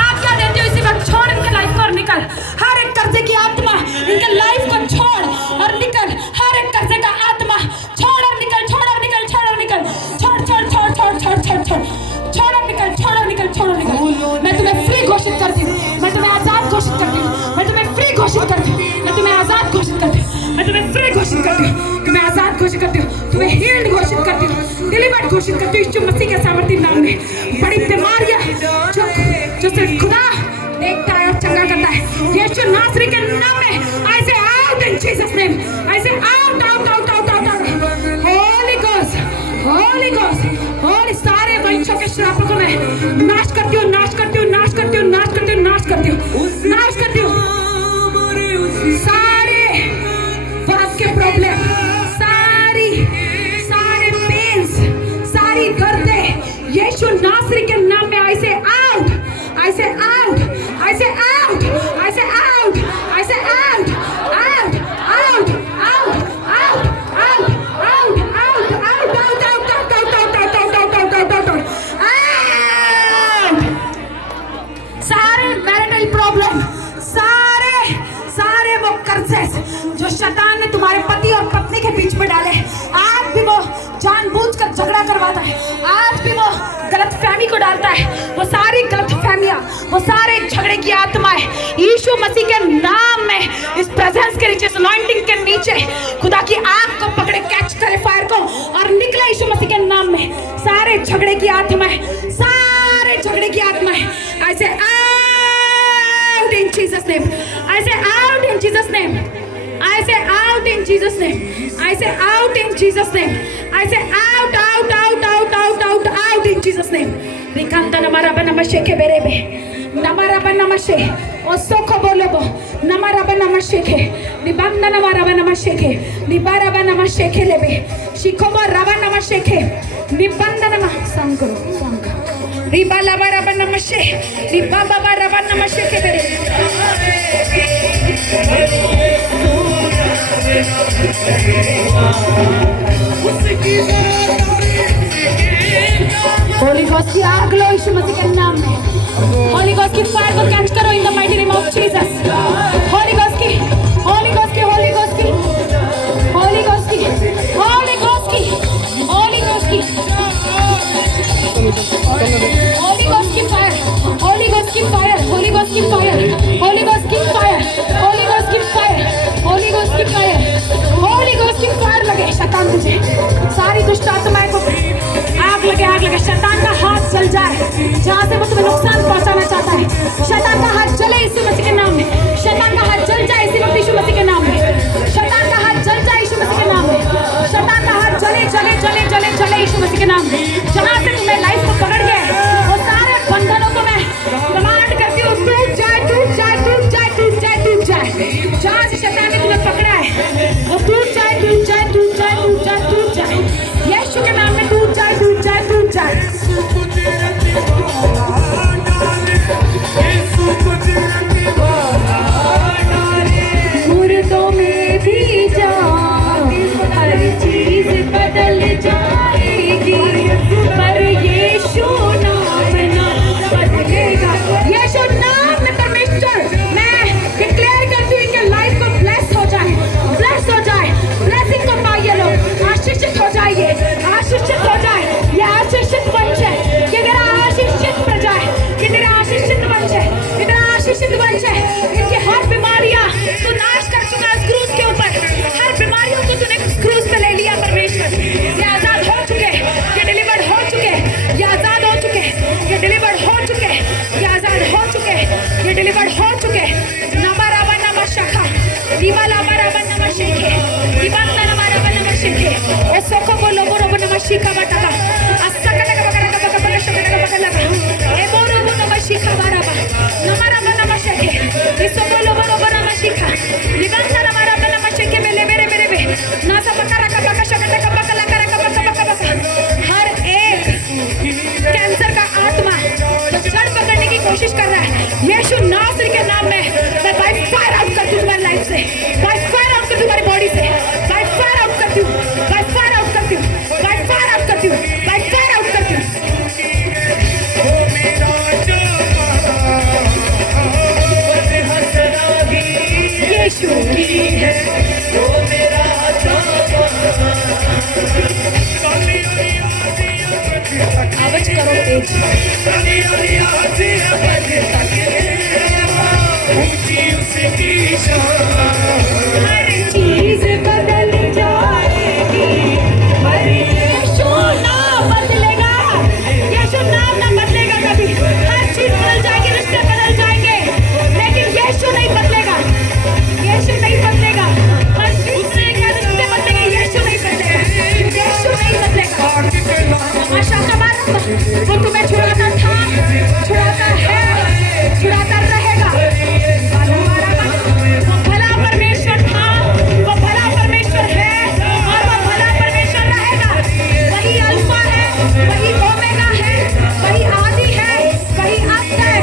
आज्ञा देती हूँ इसी वक्त छोड़ इनके लाइफ को और निकल। हर एक कर्जे की आत्मा इनके लाइफ को छोड़ और निकल, हर एक कर्जे का आत्मा छोड़ और निकल, छोड़ और निकल, छोड़ और निकल, छोड़ छोड़ छोड़ छोड़ छोड़ छोड़ छोड़ छोड़ और निकल, छोड़ और निकल, छोड़ और निकल। मैं तुम्हें फ्री घोषित करती हूँ, मैं तुम्हें आजाद घोषित करती हूँ, मैं तुम्हें फ्री घोषित करती हूँ, मैं तुम्हें आजाद घोषित करती हूँ, मैं तुम्हें फ्री घोषित करती हूँ, तुम्हें आजाद घोषित करती हूँ, तुम्हें हील्ड घोषित करती हूँ, डिलीवर्ड घोषित करती हूँ यीशु मसीह के सामर्थ्य नाम में। बड़ी बीमारियां जो सिर्फ खुदा देखता है और चंगा करता है, यीशु नासरी के नाम में I say out in Jesus name, I say out out out out out out। Holy Ghost, Holy Ghost, Holi सारे वंशों के श्रापों को मैं नाश करती हूँ, नाश करती हूँ, नाश करती हूँ, नाश करती हूँ, नाश करती हूँ, नाश करती हूँ। सारे वात के प्रॉब्लम, सारे पेन्स, सारी दर्दें यीशु नासरी के नाम में I say out, I say out, I say out, I say out, I say out, out, out, out, out, out, out, out, out, out, सारे मैरिटल प्रॉब्लम, सारे वो कर्जेस जो शैतान ने तुम्हारे पति और पत्नी के बीच में डाले, आज भी वो जानबूझकर झगड़ा करवाता है, आज भी वो गलतफहमी को डालता है, वो सारी गलतफहमियां, वो सारे झगड़े की आत्माएं यीशु मसीह के नाम में इस प्रेजेंस के नीचे, इस अनॉइंटिंग के नीचे खुदा की आग को पकड़े, कैच करे फायर को और निकले यीशु मसीह के नाम में। सारे झगड़े की आत्माएं, सारे झगड़े की आत्माएं I say out in Jesus name, I say out in Jesus name, I say out in Jesus name, I say out in Jesus name, I say out out out out out out out in Jesus name। Rikanta namaraba namasheke berebe, namaraba namashe, osoko bolobo, namaraba namasheke, nibanda namaraba namasheke, nibaraba namasheke lebe, shikobo raba namasheke, nibanda nama sango sango, ribala baraba namashe, ribaba baraba namasheke berebe। Holi ghost की आग लो यीशु मसीह के नाम में, Holi ghost की fire को catch करो in the mighty name of Jesus. Holi ghost की, Holi ghost की, होली गॉस्ट की, होली गॉस्ट की, होली गॉस्ट की, होली गॉस्ट की, होली गॉस्ट की फायर, होली गॉस्ट की फायर, होली गॉस्ट की फायर, होली गॉस्ट की फायर, होली गॉस्ट की फायर, होली गॉस्ट की फायर, होली गॉस्ट की फायर लगे शैतान तुझे, सारी दुष्ट आत्माएं को आग लगे, शैतान का हाथ जल जाए जहाँ से वो तुम्हें नुकसान पहुँचाना चाहता है, शैतान का हाथ जले यीशु मसीह के नाम में, शैतान का हाथ जल जाए इसी वक्त यीशु मसीह के नाम में, शैतान का हाथ जल जाए यीशु मसीह के नाम में, शैतान का हाथ जले जले जले जले जले यीशु मसीह के नाम में। जहाँ से तुम्हें लाइफ को पकड़ गया वो सारे बंधनों को मैं कमांड करती हूँ, टूट जाए, टूट जाए, टूट जाए, टूट जाए, टूट जाए। जहाँ से शैतान ने तुम्हें पकड़ा है वो टूट जाए, टूट जाए, टूट जाए, टूट जाए, टूट जाए, यीशु के नाम में टूट जाए, टूट जाए, टूट जाए। मुर्दों में भी जान, हर चीज बदल जाएगी, पर यीशु नाम ना sheke. Osoko bolo boro boro mashika bataka. Asaka taka bakara taka bakara shaka taka bakara laka. Eboro boro mashika baraba. Namara bana masheke. Isoko bolo boro mashika. Liganta namara bana masheke mele mere mere be. Nasa bakara taka bakara shaka taka bakara laka taka bakara bakara. हर एक cancer का आत्मा जो जड़ पकड़ने की कोशिश कर रहा है, यीशु नासरी के नाम में मैं बाय फायर आउट करती हूँ तुम्हारी लाइफ से, बाय फायर आउट करती हूँ तुम्हारी बॉडी से, बाय फायर आउट करती हूँ, बाय फायर आउट करती हूँ, बाय फायर आउट करती हूँ, बाय फायर आउट करती हूँ। यीशु की है वो मेरा आवाज करो तेज। हर चीज बदल जाएगी पर यीशु ना बदलेगा, यीशु नाम ना बदलेगा कभी। हर चीज बदल जाएगी, रिश्ते बदल जाएंगे, लेकिन यीशु नहीं बदलेगा, यीशु नहीं बदलेगा। हर चीज बदलेगा, रिश्ते बदलेंगे, यीशु नहीं बदलेगा, यीशु नहीं बदलेगा। आशा का बात वो तुम्हें छुड़ाता था, छुड़ाता है, छुड़ाता रहेगा। वो भला परमेश्वर था, वो भला परमेश्वर है और वो भला परमेश्वर रहेगा। वही अल्फा है, वही ओमेगा है, वही आदि है, वही अंत है।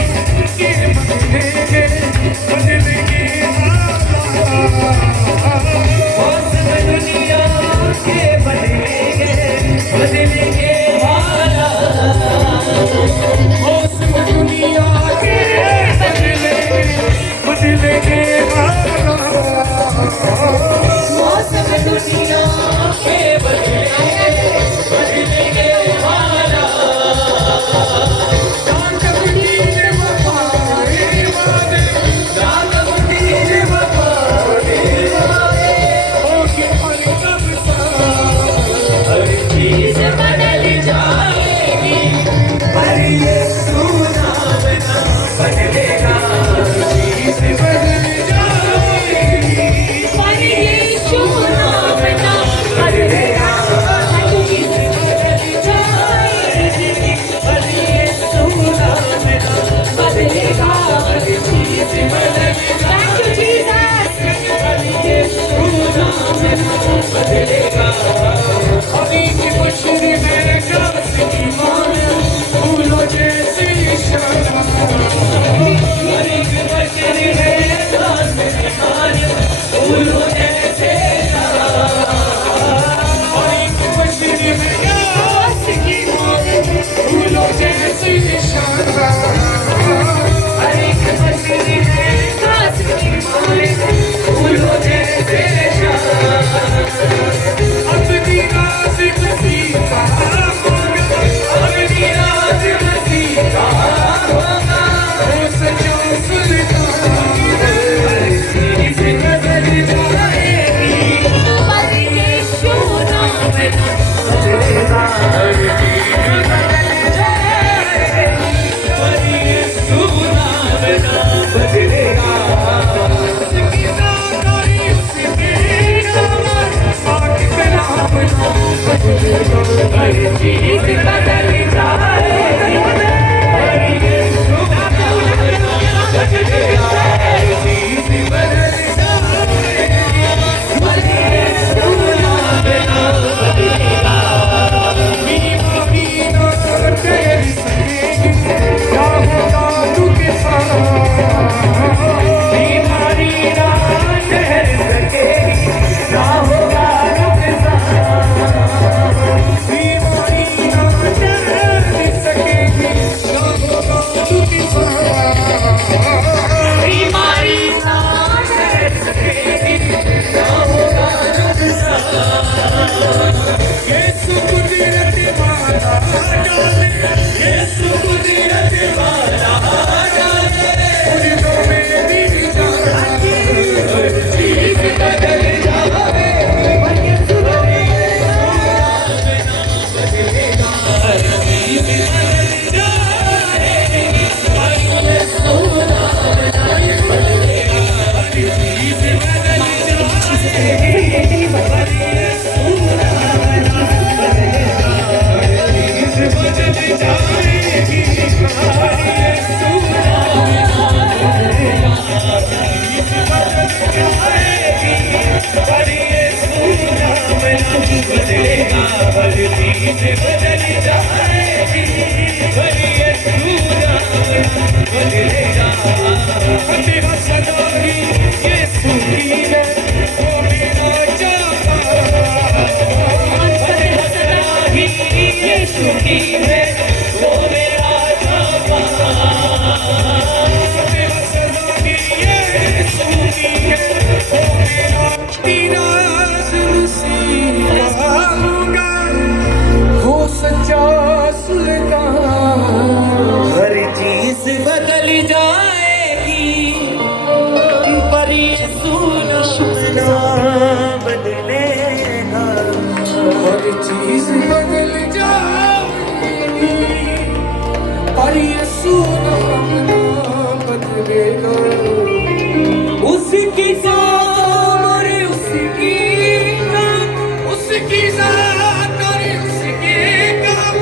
उसकी ज़ात और उसके काम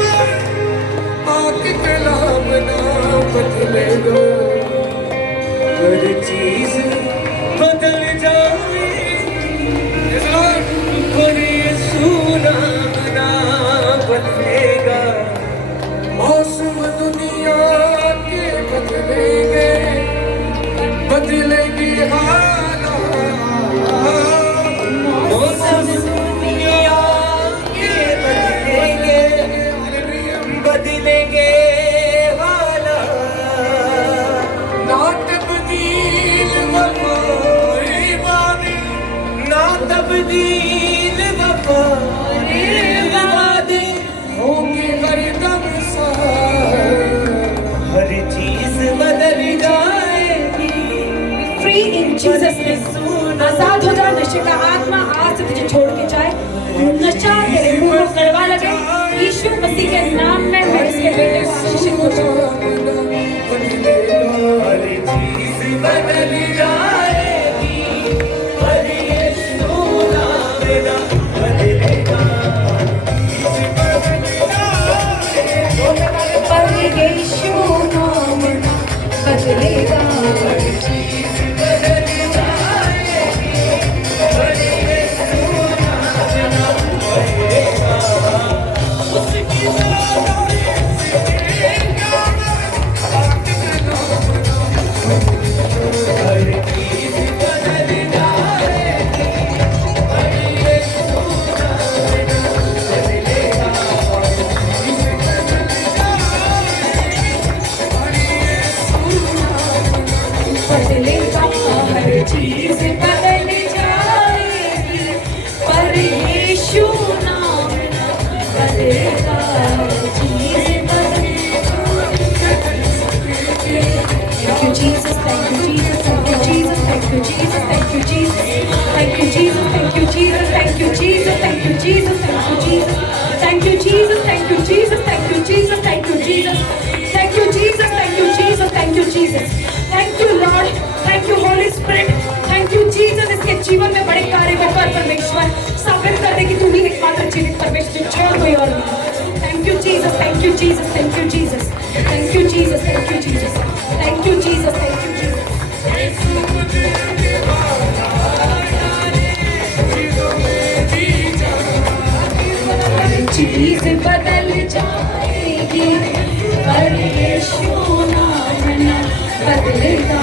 आके कलाम ना बदलेगा, हर चीज बदल जाएगी और यीशु नाम ना बदलेगा। मौसम दुनिया के बदलेंगे, बदलेंगे हालात, मौसम दुनिया के बदलेंगे, बदलेंगे हालात। ना तब्दील वफा वादे, ना तब्दील वफा वादे होंगे हरदम हर चीज बदल जाएगी। Free in Jesus name. आजाद हो जा नशे का आत्मा आज से तुझे छोड़ के जाए। नशा तेरे मुंह को कड़वा लगे यीशु मसीह के नाम में मैं इसके बेटे को आशीषित करता हूं। हर चीज बदल जाएगी, हर यीशु नाम ना बदलेगा। पर यीशु नाम ना बदलेगा। बदलेगा, हर चीज बदल जाएगी, पर यीशु नाम ना बदलेगा। हर चीज बदलेगा। Thank you Jesus, thank you Jesus, thank you Jesus, thank you Jesus, thank you Jesus, thank you Jesus, thank you Jesus, thank you Jesus, thank you Jesus, thank you Jesus, thank you Jesus, thank you Jesus, thank you Jesus, thank you Jesus, thank you Jesus, thank you Jesus, thank you Jesus, thank you Lord, thank you Holy Spirit, thank you Jesus। इसके जीवन में बड़े कार्य में कर परमेश्वर साबित कर दे कि तू ही एकमात्र जीवित परमेश्वर, छोड़ कोई और नहीं। Thank you Jesus, thank you Jesus, thank you Jesus, thank you Jesus, thank you Jesus, thank you Jesus, thank you Jesus। चीज बदल जाएगी, पर यीशु नाम ना बदलेगा।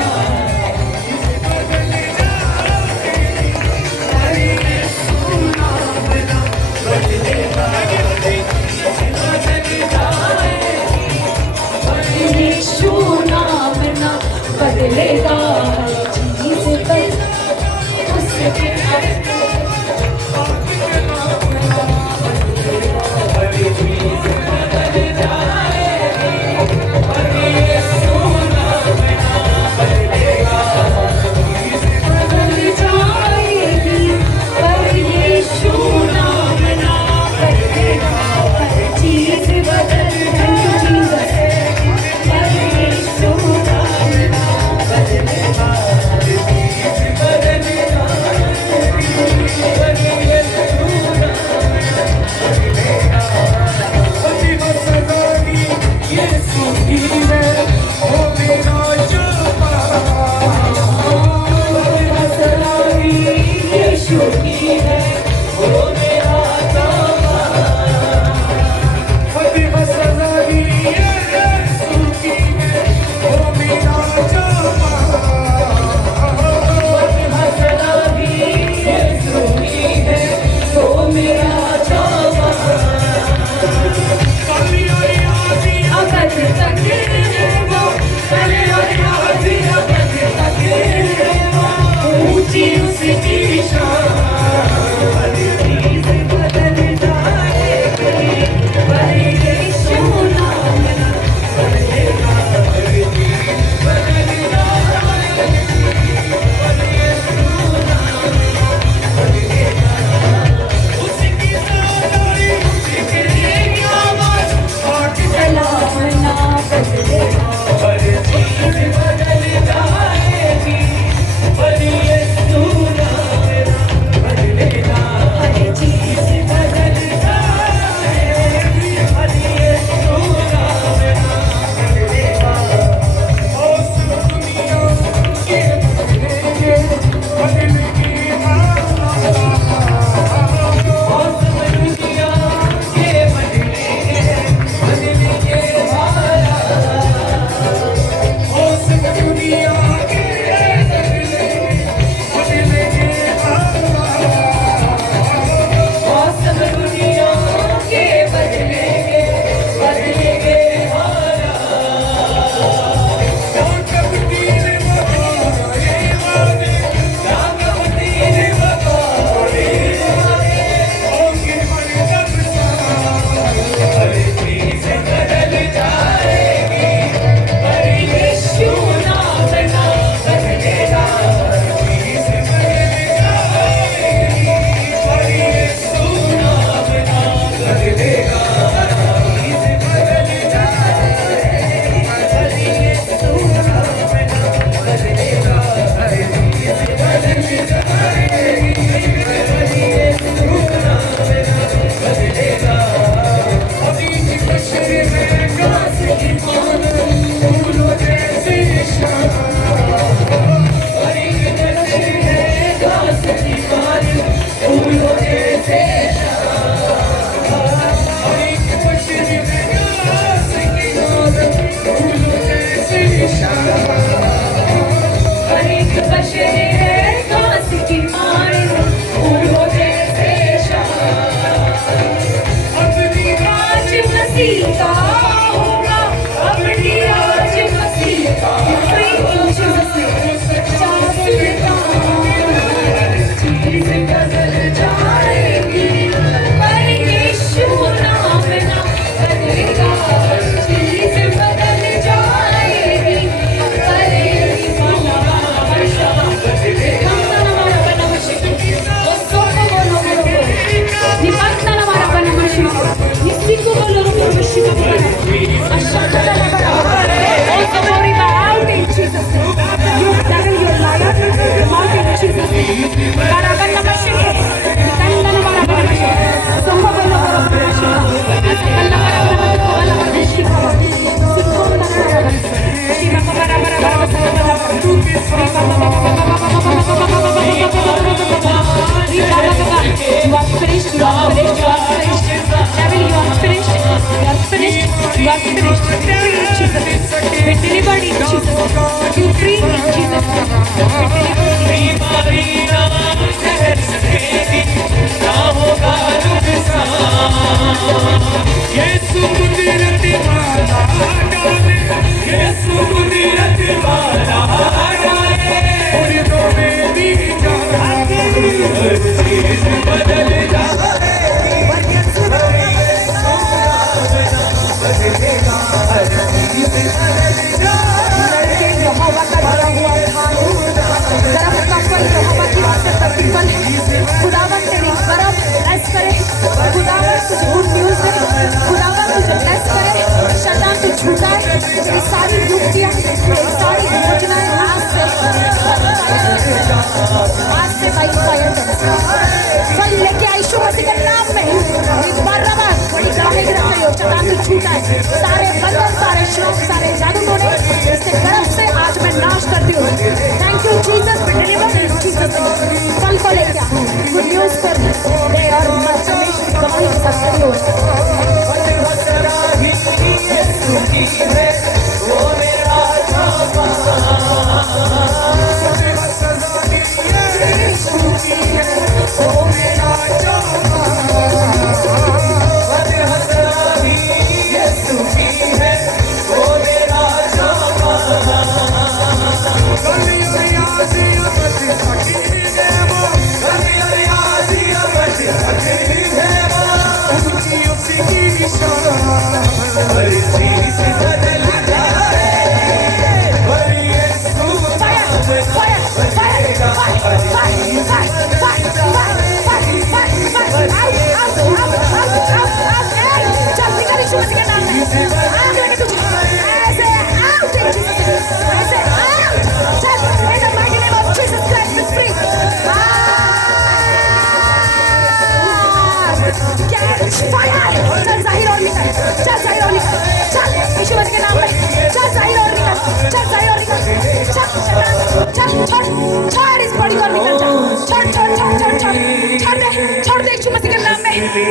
यीशु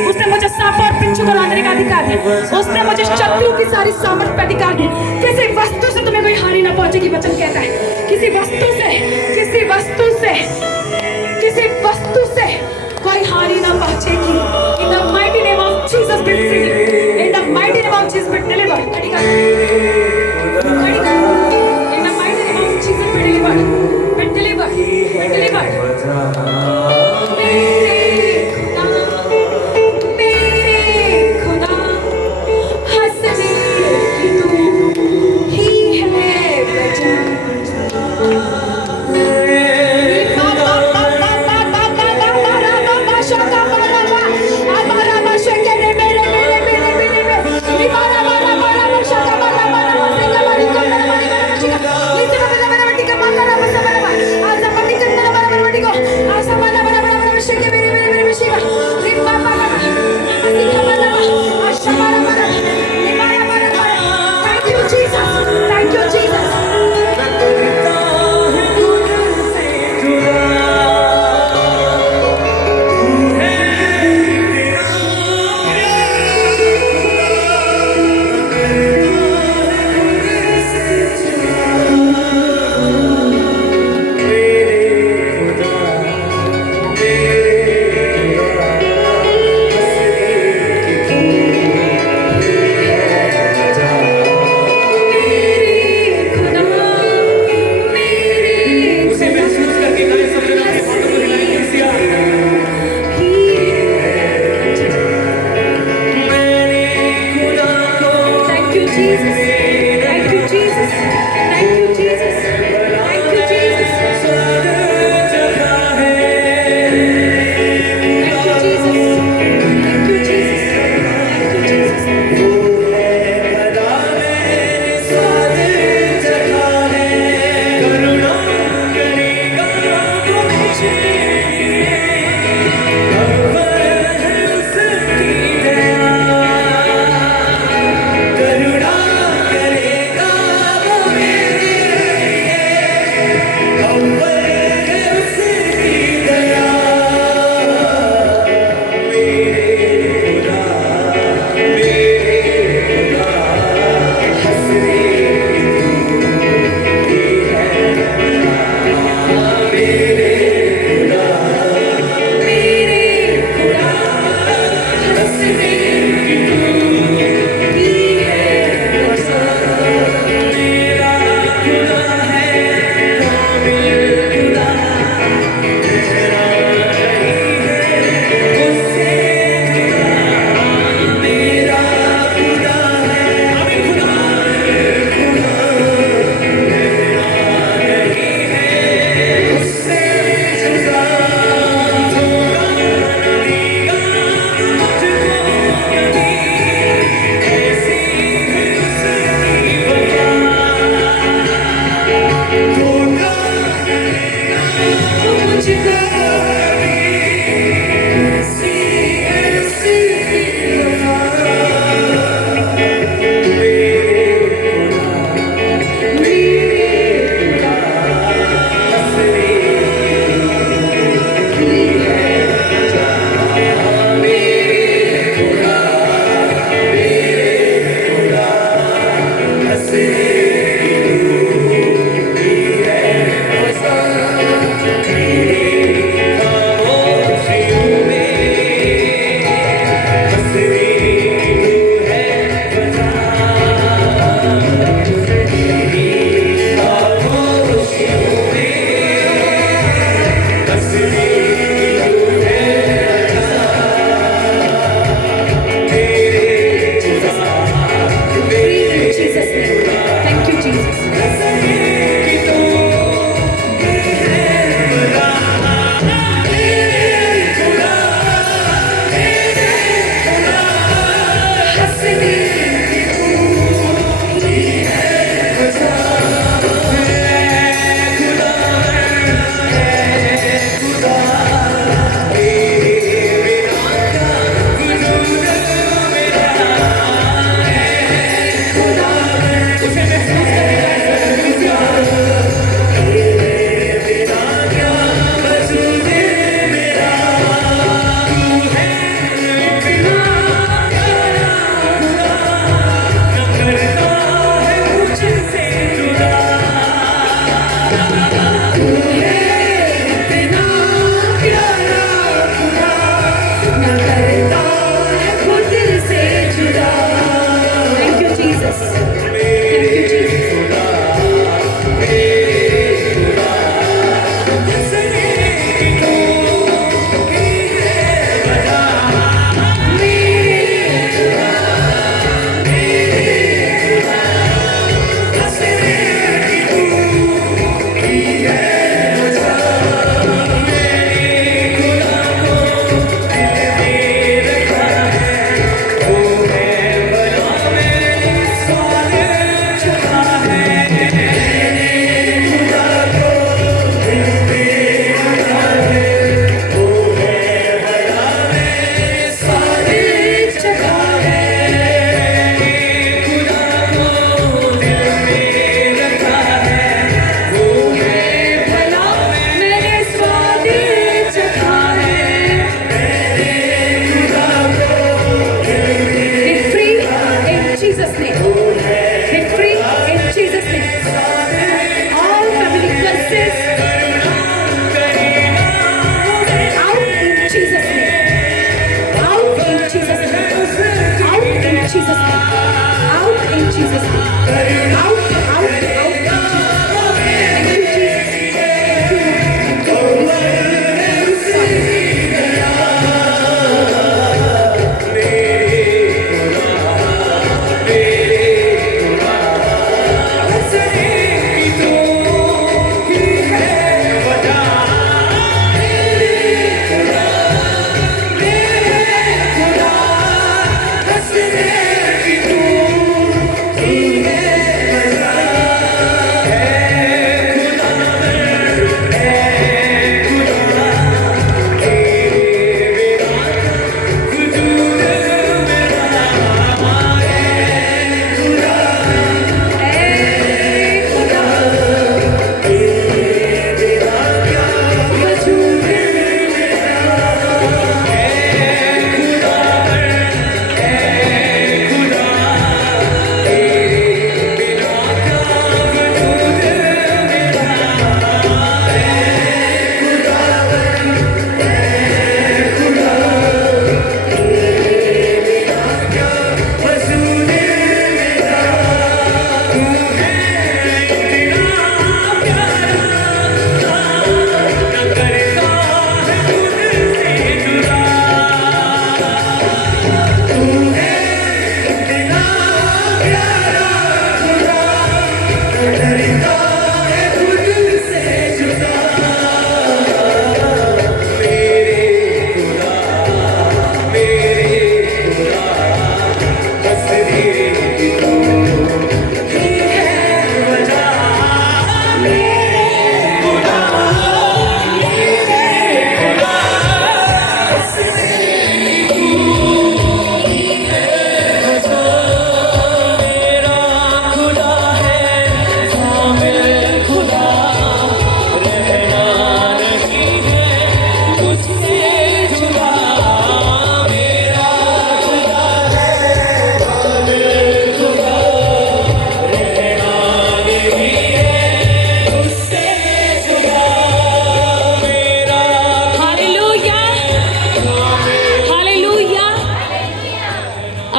उसने मुझे सांप और बिच्छू को लाने का अधिकार है। उसने मुझे शत्रु की सारी सामर्थ पे अधिकार है। किसी वस्तु से तुम्हें कोई हानि ना पहुंचेगी, वचन कहता है। किसी वस्तु से कोई हानि ना पहुंचेगी। In the mighty name of Jesus be free. In the mighty name of Jesus be delivered. In the mighty name of Jesus be delivered. Be delivered. Be delivered.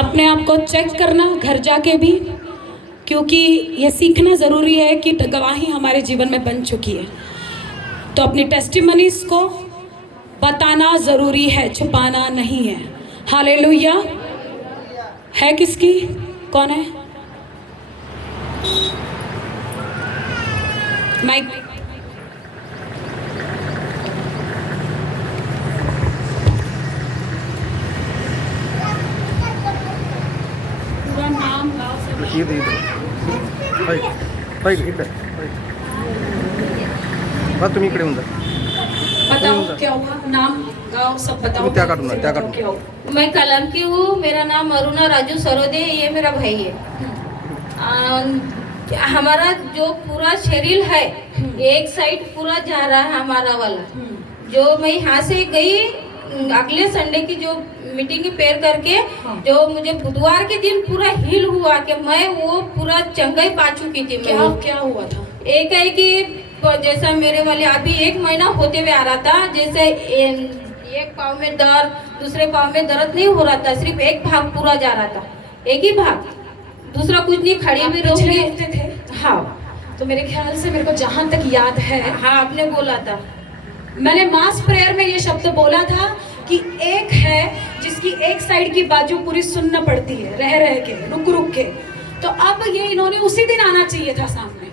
अपने आप को चेक करना घर जाके भी, क्योंकि ये सीखना ज़रूरी है कि गवाही हमारे जीवन में बन चुकी है। तो अपनी टेस्टिमनीज को बताना ज़रूरी है, छुपाना नहीं है। हालेलुया। है किसकी? कौन है? माइक। पूरा नाम गाँव सब ये दे दो इकडे बस तुम्ही इकडे येऊन जा. बताओ क्या हुआ, नाम गाँव सब बताओ। तुम्ही त्या काढून ना, त्या काढून. क्या हुआ? मैं कलंकी हूँ, मेरा नाम अरुणा राजू सरोदे, ये मेरा भाई है। हमारा जो पूरा शरीर है एक साइड पूरा जा रहा है हमारा वाला। जो मैं यहाँ से गई अगले संडे की जो मीटिंग पेयर करके, जो मुझे बुधवार के दिन पूरा हिल हुआ कि मैं वो पूरा चंगाई पा चुकी थी। क्या क्या हुआ था? एक है कि जैसा मेरे वाले अभी 1 महीना होते हुए आ रहा था, जैसे एक पाँव में दर्द, दूसरे पाँव में दर्द नहीं हो रहा था, सिर्फ एक भाग पूरा जा रहा था, एक ही भाग, दूसरा कुछ नहीं। खड़ी भी रोक पिछले रही हफ्ते थे? हाँ। तो मेरे ख्याल से, मेरे को जहाँ तक याद है, हाँ आपने बोला था, मैंने मास प्रेयर में ये शब्द बोला था कि एक है जिसकी एक साइड की बाजू पूरी सुनना पड़ती है, रह के, रुक के। तो अब ये इन्होंने उसी दिन आना चाहिए था सामने,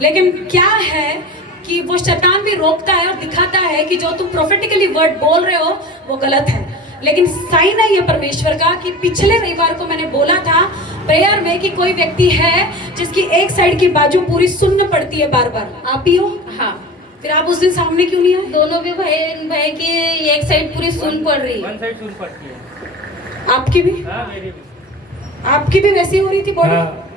लेकिन क्या है कि वो शैतान भी रोकता है और दिखाता है कि जो तुम प्रोफेटिकली वर्ड बोल रहे हो वो गलत है। लेकिन साइन है ये परमेश्वर का कि पिछले रविवार को मैंने बोला था प्रेयर में कि कोई व्यक्ति है जिसकी एक साइड की बाजू पूरी सुनना पड़ती है बार बार। आप ही हो? हाँ। फिर आप उस दिन सामने क्यों नहीं आए? दोनों भी भाई की एक साइड पूरी सुन पड़ रही है। वन साइड सुन पड़ती है। आपकी भी? हाँ मेरी भी। आपकी भी वैसी हो रही थी बॉडी? हाँ।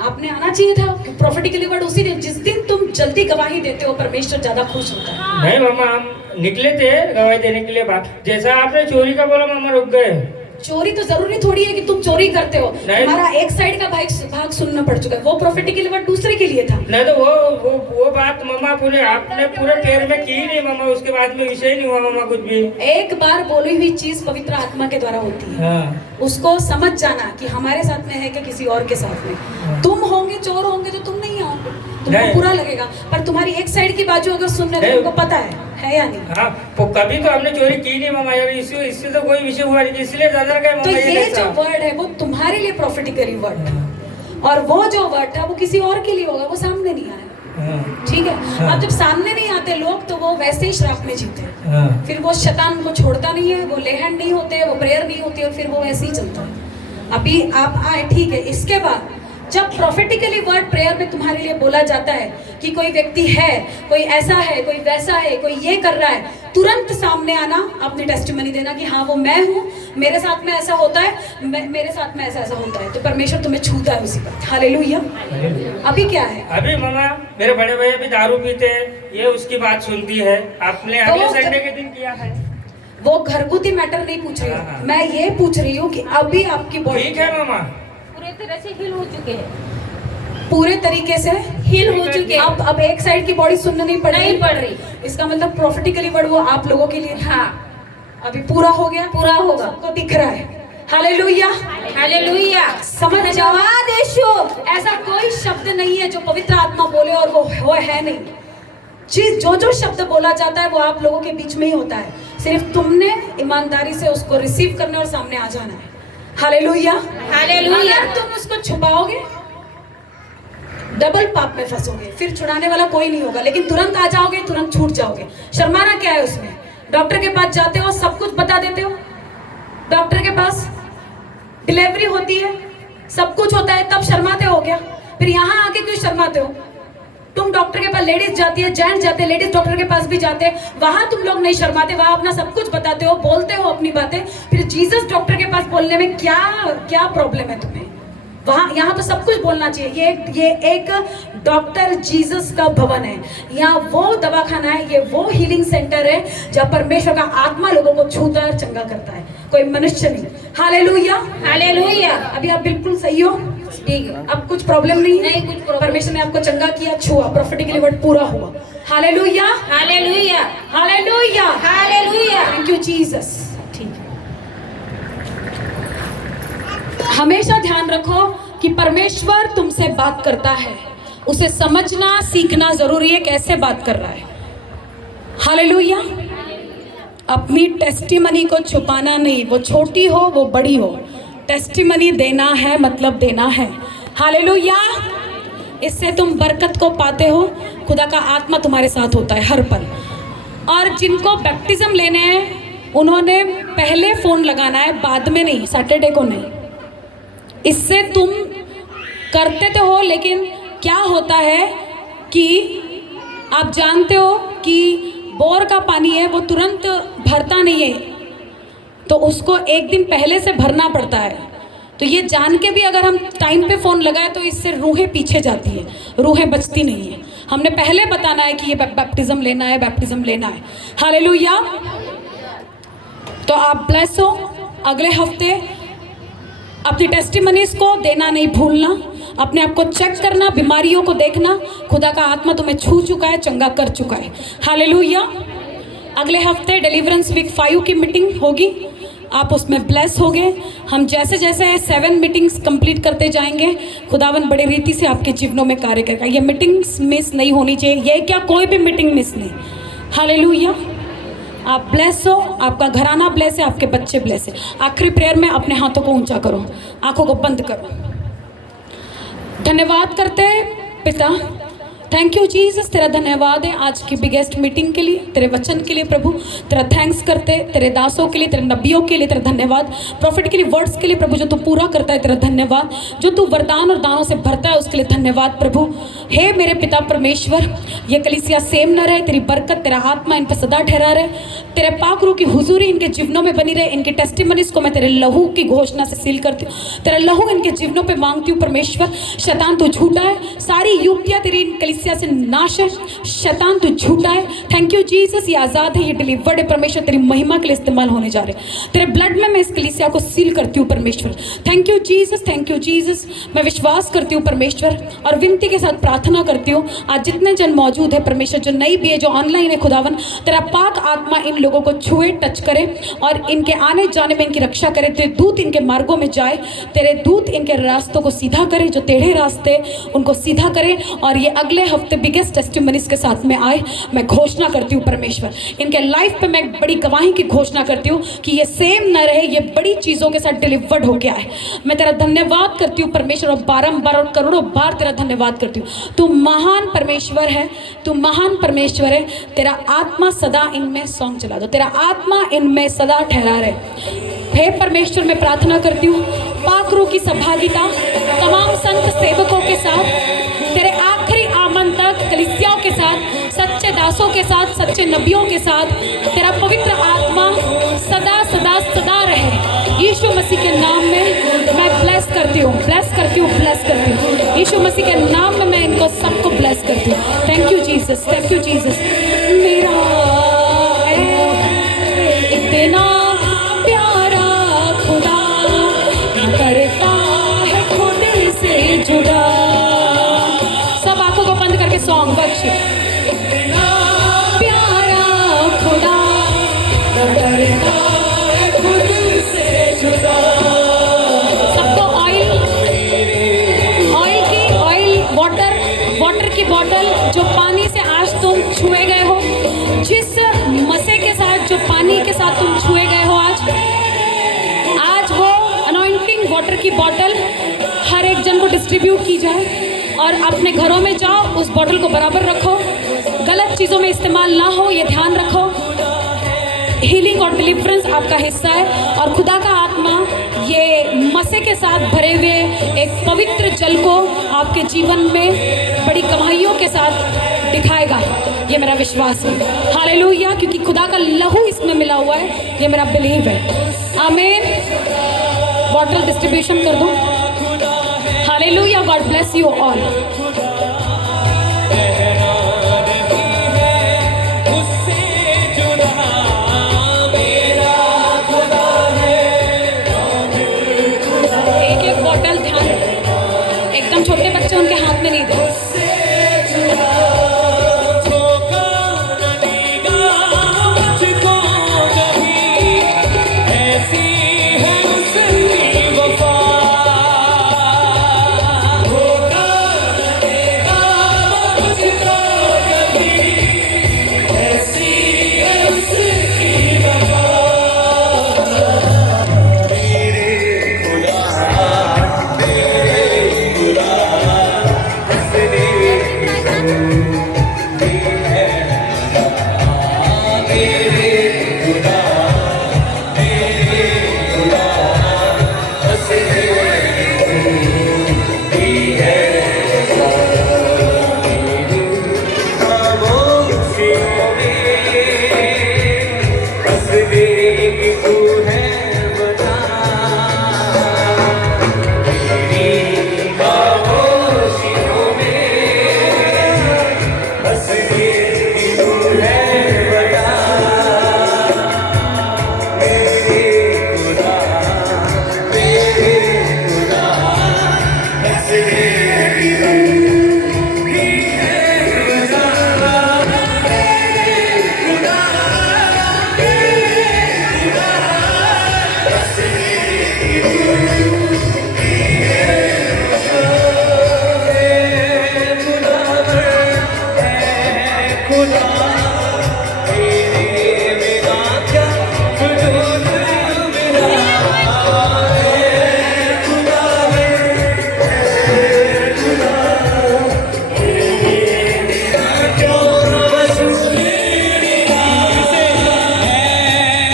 आपने आना चाहिए था प्रोफेटिकली वर्ड उसी दिन। जिस दिन तुम जल्दी गवाही देते हो परमेश्वर ज्यादा खुश होता है। नहीं मामा, हम निकले थे गवाही देने के लिए बात, जैसा आपने चोरी का बोला मामा रुक गए। चोरी तो जरूरी थोड़ी है कि तुम चोरी करते हो। नहीं। हमारा एक साइड का भाग सुनना पड़ चुका है, वो प्रोफेटिकली वर्ड दूसरे के लिए था। नहीं तो वो बात मामा पूरे आपने पूरे पैर में की नहीं मामा, उसके बाद में विषय नहीं हुआ मामा कुछ भी। एक बार बोली हुई चीज पवित्र आत्मा के द्वारा होती है। हाँ। उसको समझ जाना कि हमारे साथ में है कि किसी और के साथ में। तुम होंगे चोर होंगे तो तुम नहीं आओगे, तुमको नहीं। बुरा लगेगा, पर तुम्हारी एक साइड की बाजू अगर सुनने तो नहीं। तुमको पता है या नहीं? हाँ, तो कभी तो हमने चोरी की नहीं मामा यार, इससे तो कोई विषय हुआ नहीं, इसलिए ज्यादा का तो ये जो वर्ड है वो तुम्हारे लिए प्रोफेटिकली वर्ड था, और वो जो वर्ड था वो किसी और के लिए होगा, वो सामने नहीं आया। ठीक है? हाँ। अब जब सामने नहीं आते लोग तो वो वैसे ही श्राप में जीते हैं। हाँ। फिर वो शैतान को छोड़ता नहीं है, वो लेहन नहीं होते, वो प्रेयर नहीं होती है, फिर वो वैसे ही चलता है। अभी आप आए, ठीक है। इसके बाद जब प्रोफेटिकली वर्ड प्रेयर में तुम्हारे लिए बोला जाता है कि कोई व्यक्ति है, कोई ऐसा है, कोई वैसा है, कोई ये कर रहा है, तुरंत सामने आना, अपनी टेस्टिमनी देना कि हाँ वो मैं हूँ, मेरे साथ में ऐसा होता है, मेरे साथ में ऐसा होता है। तो परमेश्वर तुम्हें छूता है उसी पर। हालेलुया। अभी क्या है? अभी मामा मेरे बड़े भैया भी दारू पीते हैं, ये उसकी बात सुनती है। आपने अगले तो संडे के दिन किया है। वो घरगुती मैटर नहीं पूछ रही हाँ। हूँ मैं, ये पूछ रही हूँ कि अभी आपकी बॉडी ठीक है मामा, पूरे तरह से हिल हो चुके हैं, पूरे तरीके से हिल हो चुके हैं। अब एक साइड की बॉडी सुनना नहीं पड़ नहीं पड़ रही। इसका मतलब प्रोफेटिकली वर्ड वो आप लोगों के लिए था। हाँ अभी पूरा हो गया, पूरा होगा। सबको दिख रहा है। हालेलुया। हालेलुया। समझ जाओ, ऐसा कोई शब्द नहीं है जो पवित्र आत्मा बोले और वो है नहीं। चीज जो शब्द बोला जाता है वो आप लोगों के बीच में ही होता है, सिर्फ तुमने ईमानदारी से उसको रिसीव करना और सामने आ जाना है। हालेलुया। हालेलुया। अगर तुम उसको छुपाओगे डबल पाप में फंसोगे, फिर छुड़ाने वाला कोई नहीं होगा। लेकिन तुरंत आ जाओगे, तुरंत छूट जाओगे। शर्माना क्या है उसमें? डॉक्टर के पास जाते हो, सब कुछ बता देते हो, डॉक्टर के पास डिलीवरी होती है, सब कुछ होता है, तब शर्माते हो क्या? फिर यहाँ आके क्यों शर्माते हो? तुम डॉक्टर के पास, लेडीज जाती है, जेंट्स जाते हैं, लेडीज डॉक्टर के पास भी जाते हैं, वहां तुम लोग नहीं शर्माते, वहां अपना सब कुछ बताते हो, बोलते हो अपनी बातें। फिर जीसस डॉक्टर के पास बोलने में क्या प्रॉब्लम है तुम्हें? वहाँ यहाँ तो सब कुछ बोलना चाहिए। ये एक डॉक्टर जीसस का भवन है, यहाँ वो दवाखाना है, ये वो हीलिंग सेंटर है जहाँ परमेश्वर का आत्मा लोगों को छूता है, चंगा करता है, कोई मनुष्य नहीं। हालेलुया। हालेलुया। अभी आप बिल्कुल सही हो, ठीक है। अब कुछ प्रॉब्लम नहीं है, नहीं, कुछ प्रॉब्लम। परमेश्वर ने आपको चंगा किया, छुआ, प्रोफेटिकली वर्ड पूरा हुआ। Hallelujah. Hallelujah. Hallelujah. Hallelujah. Thank you Jesus. ठीक है। हमेशा ध्यान रखो कि परमेश्वर तुमसे बात करता है, उसे समझना सीखना जरूरी है कैसे बात कर रहा है। हालेलुया। अपनी टेस्टिमनी को छुपाना नहीं, वो छोटी हो वो बड़ी हो, टेस्टिमनी देना है मतलब देना है। हालेलुया। इससे तुम बरकत को पाते हो, खुदा का आत्मा तुम्हारे साथ होता है हर पल। और जिनको बैप्टिज्म लेने हैं उन्होंने पहले फ़ोन लगाना है, बाद में नहीं, सैटरडे को नहीं। इससे तुम करते तो हो, लेकिन क्या होता है कि आप जानते हो कि बोर का पानी है वो तुरंत भरता नहीं है, तो उसको एक दिन पहले से भरना पड़ता है। तो ये जान के भी अगर हम टाइम पे फ़ोन लगाए तो इससे रूहें पीछे जाती है, रूहें बचती नहीं है। हमने पहले बताना है कि ये बैप्टिज्म लेना है, बैप्टिज्म लेना है। हालेलुया। तो आप ब्लेस हो। अगले हफ्ते अपनी टेस्टिमनीज को देना नहीं भूलना, अपने आप को चेक करना, बीमारियों को देखना। खुदा का आत्मा तुम्हें छू चुका है, चंगा कर चुका है। हालेलुया। अगले हफ्ते डिलीवरेंस वीक 5 की मीटिंग होगी, आप उसमें ब्लेस होगे। हम जैसे जैसे 7 मीटिंग्स कंप्लीट करते जाएंगे, खुदावन बड़े रीति से आपके जीवनों में कार्य करेगा। ये मीटिंग्स मिस नहीं होनी चाहिए, ये क्या कोई भी मीटिंग मिस नहीं। हालेलुया। आप ब्लेस हो, आपका घराना ब्लेस है, आपके बच्चे ब्लेस है। आखिरी प्रेयर में अपने हाथों को ऊंचा करो, आंखों को बंद करो। धन्यवाद करते हैं पिता, थैंक यू जीसस, तेरा धन्यवाद है आज की बिगेस्ट मीटिंग के लिए, तेरे वचन के लिए प्रभु। तेरा थैंक्स करते, तेरे दासों के लिए, तेरे नबियों के लिए तेरा धन्यवाद, प्रॉफिट के लिए, वर्ड्स के लिए प्रभु जो तू पूरा करता है तेरा धन्यवाद, जो तू वरदान और दानों से भरता है उसके लिए धन्यवाद प्रभु। हे मेरे पिता परमेश्वर, ये कलीसिया सेम न रहे, तेरी बरकत तेरा आत्मा इन पर सदा ठहरा रहे, तेरे पाक रूह की हुजूरी इनके जीवनों में बनी रहे। इनके टेस्टिमनीज को मैं तेरे लहू की घोषणा से सील करती हूँ, तेरा लहू इनके जीवनों पर मांगती हूँ परमेश्वर। शैतान तू झूठा है, सारी युक्तियाँ तेरी इन कलीसिया से नाश है, शैतान तू झूठा है। थैंक यू जीसस, ये आज़ाद है, ये डिलीवर्ड है परमेश्वर, तेरी महिमा के लिए इस्तेमाल होने जा रहे हैं। तेरे ब्लड में मैं इस कलीसिया को सील करती हूँ परमेश्वर। Thank you Jesus, thank you Jesus. मैं विश्वास करती हूँ परमेश्वर और विनती के साथ प्रार्थना करती हूँ, आज जितने जन मौजूद है परमेश्वर, जो नई भी है, जो ऑनलाइन है, खुदावन तेरा पाक आत्मा इन लोगों को छुए, टच करे और इनके आने जाने में इनकी रक्षा करे। तेरे दूत इनके मार्गों में जाए, तेरे दूत इनके रास्तों को सीधा करे, जो टेढ़े रास्ते उनको सीधा करे। और ये अगले हफ्ते बिगेस्ट टेस्टिमनीज के साथ में आए। मैं घोषणा करती हूँ परमेश्वर, इनके लाइफ पे मैं बड़ी गवाही की घोषणा करती हूँ कि ये सेम न रहे, ये बड़ी चीज़ों के साथ डिलीवर्ड होके आए। मैं तेरा धन्यवाद करती हूँ परमेश्वर, और बारंबार और करोड़ों बार तेरा धन्यवाद करती हूँ। तू महान परमेश्वर है, तू महान परमेश्वर है। तेरा आत्मा सदा इनमें सॉन्ग चला दो, तेरा आत्मा इनमें सदा ठहरा रहे। हे परमेश्वर, मैं प्रार्थना करती हूँ पाक रूह की सहभागिता तमाम संत सेवकों के साथ, तेरे आखिरी आमन तक कलीसियाओं के साथ, सच्चे दासों के साथ, सच्चे नबियों के साथ, तेरा पवित्र आत्मा सदा सदा सदा रहे। यीशु मसीह के नाम में मैं ब्लेस करती हूँ, ब्लेस करती हूँ, ब्लेस करती हूँ। यीशु मसीह के नाम में मैं इनको सबको ब्लेस करती हूँ। Thank you Jesus, thank you Jesus. मेरा इतना प्यारा खुदा करता है खुद से जुड़ा। सब आंखों को बंद करके सॉन्ग वर्शिप। प्यारा खुदा करता है खुद से जुड़ा। सबको ऑयल वाटर की बॉटल जो पानी से आज तुम छुए गए हो, जिस मसे के साथ, जो पानी के साथ तुम छुए गए हो, आज वो अनॉइंटिंग वाटर की बॉटल हर एक जन को डिस्ट्रीब्यूट की जाए। और अपने घरों में जाओ, उस बॉटल को बराबर रखो, गलत चीज़ों में इस्तेमाल ना हो, ये ध्यान रखो। हीलिंग और डिलीवरेंस आपका हिस्सा है, और खुदा का आत्मा ये मसे के साथ भरे हुए एक पवित्र जल को आपके जीवन में बड़ी कमाइयों के साथ दिखाएगा, ये मेरा विश्वास है। हालेलुया, क्योंकि खुदा का लहू इसमें मिला हुआ है, ये मेरा बिलीव है। आमीन। बॉटल डिस्ट्रीब्यूशन कर दो। Hallelujah, God bless you all. छोटे बच्चे उनके हाथ में नहीं दे। खुदा